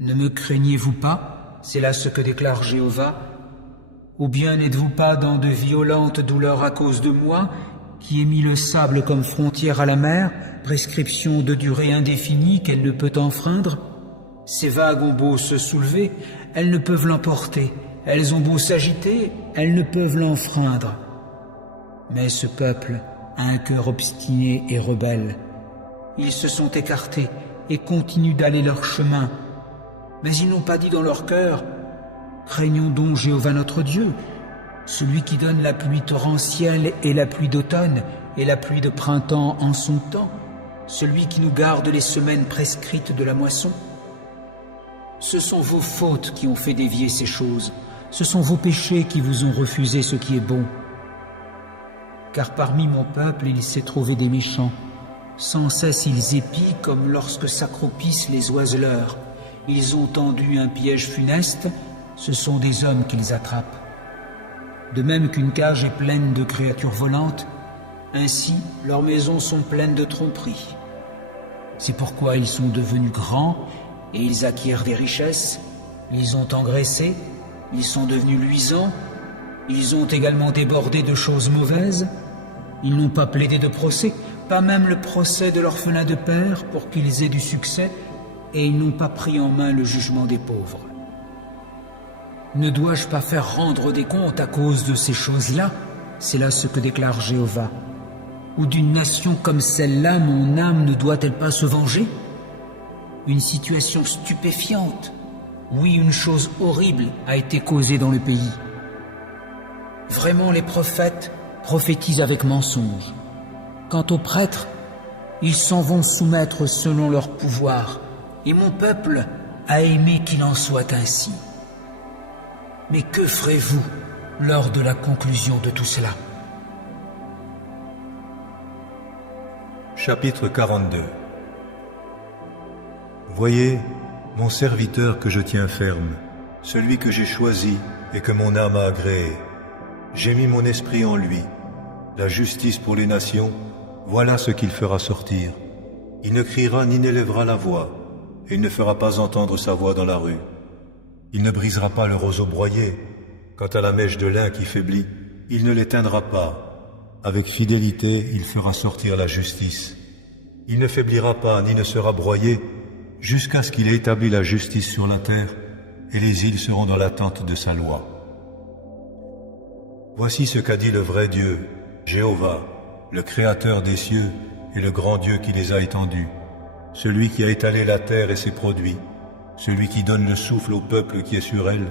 Ne me craignez-vous pas, c'est là ce que déclare Jéhovah, ou bien n'êtes-vous pas dans de violentes douleurs à cause de moi, qui ait mis le sable comme frontière à la mer, prescription de durée indéfinie qu'elle ne peut enfreindre? Ces vagues ont beau se soulever, elles ne peuvent l'emporter. Elles ont beau s'agiter, elles ne peuvent l'enfreindre. Mais ce peuple a un cœur obstiné et rebelle. Ils se sont écartés et continuent d'aller leur chemin. Mais ils n'ont pas dit dans leur cœur: craignons donc Jéhovah notre Dieu, celui qui donne la pluie torrentielle et la pluie d'automne et la pluie de printemps en son temps, celui qui nous garde les semaines prescrites de la moisson. Ce sont vos fautes qui ont fait dévier ces choses, ce sont vos péchés qui vous ont refusé ce qui est bon. Car parmi mon peuple il s'est trouvé des méchants, sans cesse ils épient comme lorsque s'accroupissent les oiseleurs. Ils ont tendu un piège funeste, ce sont des hommes qu'ils attrapent. De même qu'une cage est pleine de créatures volantes, ainsi leurs maisons sont pleines de tromperies. C'est pourquoi ils sont devenus grands et ils acquièrent des richesses, ils ont engraissé, ils sont devenus luisants, ils ont également débordé de choses mauvaises, ils n'ont pas plaidé de procès, pas même le procès de l'orphelin de père pour qu'ils aient du succès, et ils n'ont pas pris en main le jugement des pauvres. Ne dois-je pas faire rendre des comptes à cause de ces choses-là? C'est là ce que déclare Jéhovah. Ou d'une nation comme celle-là, mon âme ne doit-elle pas se venger? Une situation stupéfiante, oui, une chose horrible a été causée dans le pays. Vraiment, les prophètes prophétisent avec mensonge. Quant aux prêtres, ils s'en vont soumettre selon leur pouvoir, et mon peuple a aimé qu'il en soit ainsi. Mais que ferez-vous lors de la conclusion de tout cela? Chapitre 42. Voyez, mon serviteur que je tiens ferme, celui que j'ai choisi et que mon âme a agréé. J'ai mis mon esprit en lui. La justice pour les nations, voilà ce qu'il fera sortir. Il ne criera ni n'élèvera la voix, et il ne fera pas entendre sa voix dans la rue. Il ne brisera pas le roseau broyé. Quant à la mèche de lin qui faiblit, il ne l'éteindra pas. Avec fidélité, il fera sortir la justice. Il ne faiblira pas ni ne sera broyé, jusqu'à ce qu'il ait établi la justice sur la terre, et les îles seront dans l'attente de sa loi. Voici ce qu'a dit le vrai Dieu, Jéhovah, le Créateur des cieux et le grand Dieu qui les a étendus, celui qui a étalé la terre et ses produits, celui qui donne le souffle au peuple qui est sur elle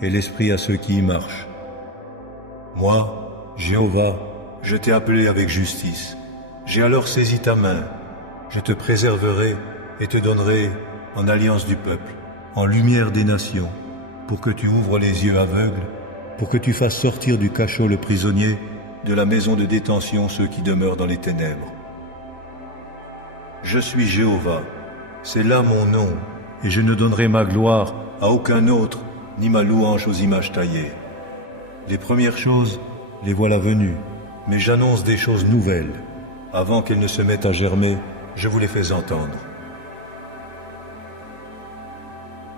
et l'esprit à ceux qui y marchent. Moi, Jéhovah, je t'ai appelé avec justice. J'ai alors saisi ta main. Je te préserverai et te donnerai en alliance du peuple, en lumière des nations, pour que tu ouvres les yeux aveugles, pour que tu fasses sortir du cachot le prisonnier, de la maison de détention ceux qui demeurent dans les ténèbres. Je suis Jéhovah, c'est là mon nom, et je ne donnerai ma gloire à aucun autre, ni ma louange aux images taillées. Les premières choses, les voilà venues, mais j'annonce des choses nouvelles. Avant qu'elles ne se mettent à germer, je vous les fais entendre.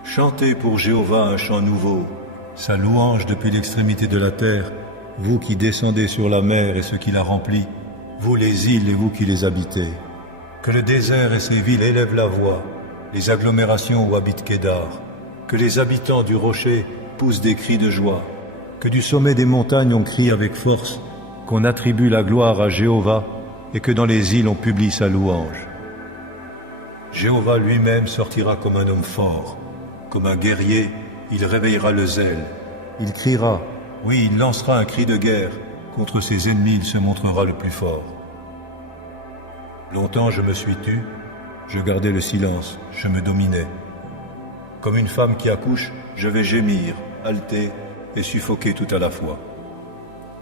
Chantez pour Jéhovah un chant nouveau, sa louange depuis l'extrémité de la terre, vous qui descendez sur la mer et ceux qui la remplit, vous les îles et vous qui les habitez. Que le désert et ses villes élèvent la voix, les agglomérations où habite Kédar, que les habitants du rocher poussent des cris de joie, que du sommet des montagnes on crie avec force, qu'on attribue la gloire à Jéhovah et que dans les îles on publie sa louange. Jéhovah lui-même sortira comme un homme fort, comme un guerrier, il réveillera le zèle. Il criera, oui, il lancera un cri de guerre, contre ses ennemis il se montrera le plus fort. Longtemps je me suis tu, je gardais le silence, je me dominais. Comme une femme qui accouche, je vais gémir, halter et suffoquer tout à la fois.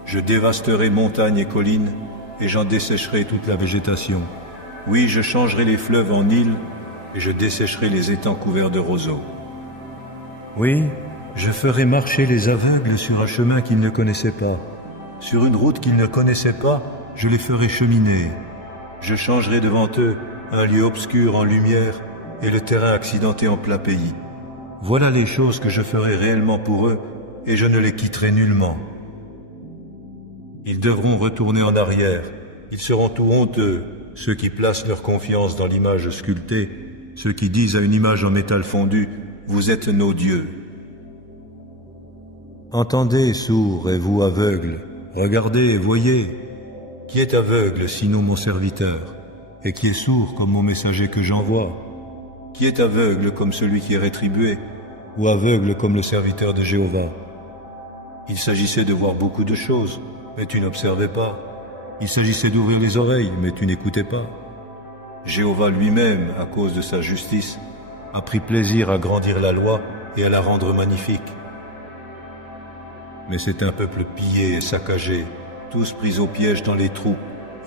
Je dévasterai montagnes et collines, et j'en dessécherai toute la végétation. Oui, je changerai les fleuves en îles, et je dessécherai les étangs couverts de roseaux. Oui, je ferai marcher les aveugles sur un chemin qu'ils ne connaissaient pas. Sur une route qu'ils ne connaissaient pas, je les ferai cheminer. Je changerai devant eux un lieu obscur en lumière et le terrain accidenté en plat pays. Voilà les choses que je ferai réellement pour eux, et je ne les quitterai nullement. Ils devront retourner en arrière, ils seront tout honteux, ceux qui placent leur confiance dans l'image sculptée, ceux qui disent à une image en métal fondu, « Vous êtes nos dieux ». Entendez, sourds, et vous aveugles, regardez et voyez. Qui est aveugle sinon mon serviteur, et qui est sourd comme mon messager que j'envoie? Qui est aveugle comme celui qui est rétribué, ou aveugle comme le serviteur de Jéhovah? Il s'agissait de voir beaucoup de choses, mais tu n'observais pas. Il s'agissait d'ouvrir les oreilles, mais tu n'écoutais pas. Jéhovah lui-même, à cause de sa justice, a pris plaisir à grandir la loi et à la rendre magnifique. Mais c'est un peuple pillé et saccagé, tous pris au piège dans les trous,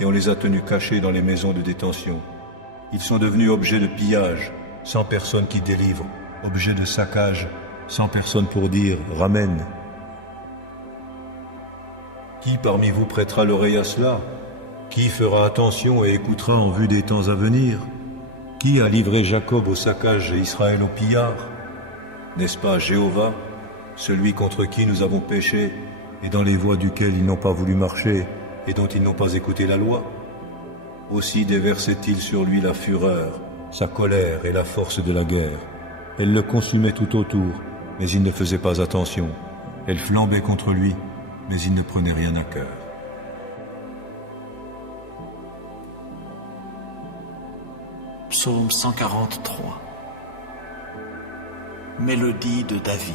et on les a tenus cachés dans les maisons de détention. Ils sont devenus objets de pillage, sans personne qui délivre, objets de saccage, sans personne pour dire « ramène ». Qui parmi vous prêtera l'oreille à cela? Qui fera attention et écoutera en vue des temps à venir? Qui a livré Jacob au saccage et Israël au pillard? N'est-ce pas Jéhovah, celui contre qui nous avons péché, et dans les voies duquel ils n'ont pas voulu marcher, et dont ils n'ont pas écouté la loi? Aussi déversait-il sur lui la fureur, sa colère et la force de la guerre. Elle le consumait tout autour, mais il ne faisait pas attention. Elle flambait contre lui, mais il ne prenait rien à cœur. Psaume 143. Mélodie de David.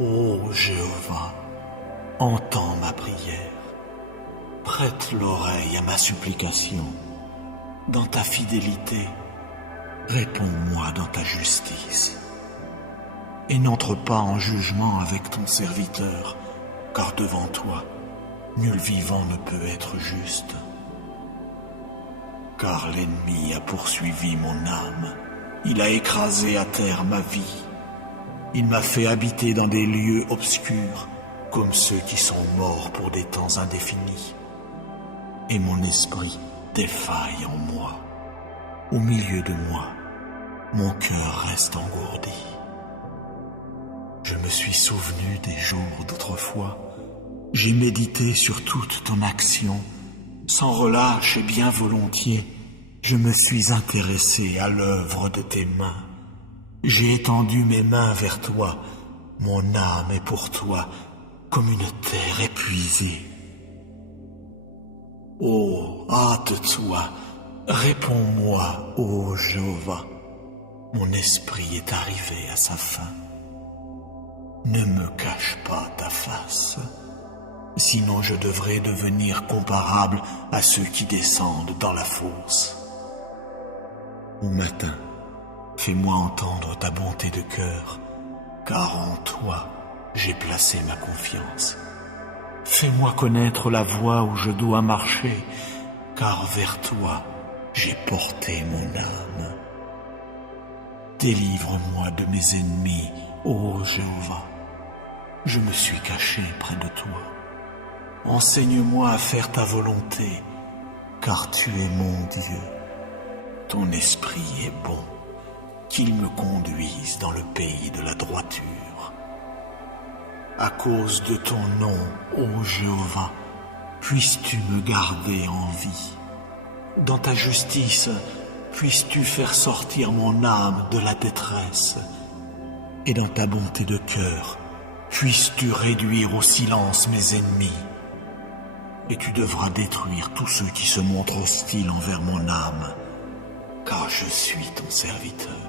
Ô Jéhovah, entends ma prière, prête l'oreille à ma supplication. Dans ta fidélité, réponds-moi dans ta justice. Et n'entre pas en jugement avec ton serviteur, car devant toi, nul vivant ne peut être juste. Car l'ennemi a poursuivi mon âme, il a écrasé à terre ma vie. Il m'a fait habiter dans des lieux obscurs, comme ceux qui sont morts pour des temps indéfinis. Et mon esprit défaille en moi. Au milieu de moi, mon cœur reste engourdi. Je me suis souvenu des jours d'autrefois. J'ai médité sur toute ton action. Sans relâche et bien volontiers, je me suis intéressé à l'œuvre de tes mains. J'ai étendu mes mains vers toi. Mon âme est pour toi comme une terre épuisée. Oh, hâte-toi, réponds-moi, ô Jéhovah. Mon esprit est arrivé à sa fin. Ne me cache pas ta face, sinon je devrais devenir comparable à ceux qui descendent dans la fosse. Au matin, fais-moi entendre ta bonté de cœur, car en toi j'ai placé ma confiance. Fais-moi connaître la voie où je dois marcher, car vers toi j'ai porté mon âme. Délivre-moi de mes ennemis, ô Jéhovah. Je me suis caché près de toi. Enseigne-moi à faire ta volonté, car tu es mon Dieu. Ton esprit est bon, qu'il me conduise dans le pays de la droiture. À cause de ton nom, ô Jéhovah, puisses-tu me garder en vie. Dans ta justice, puisses-tu faire sortir mon âme de la détresse. Et dans ta bonté de cœur, puisses-tu réduire au silence mes ennemis. Et tu devras détruire tous ceux qui se montrent hostiles envers mon âme, car je suis ton serviteur.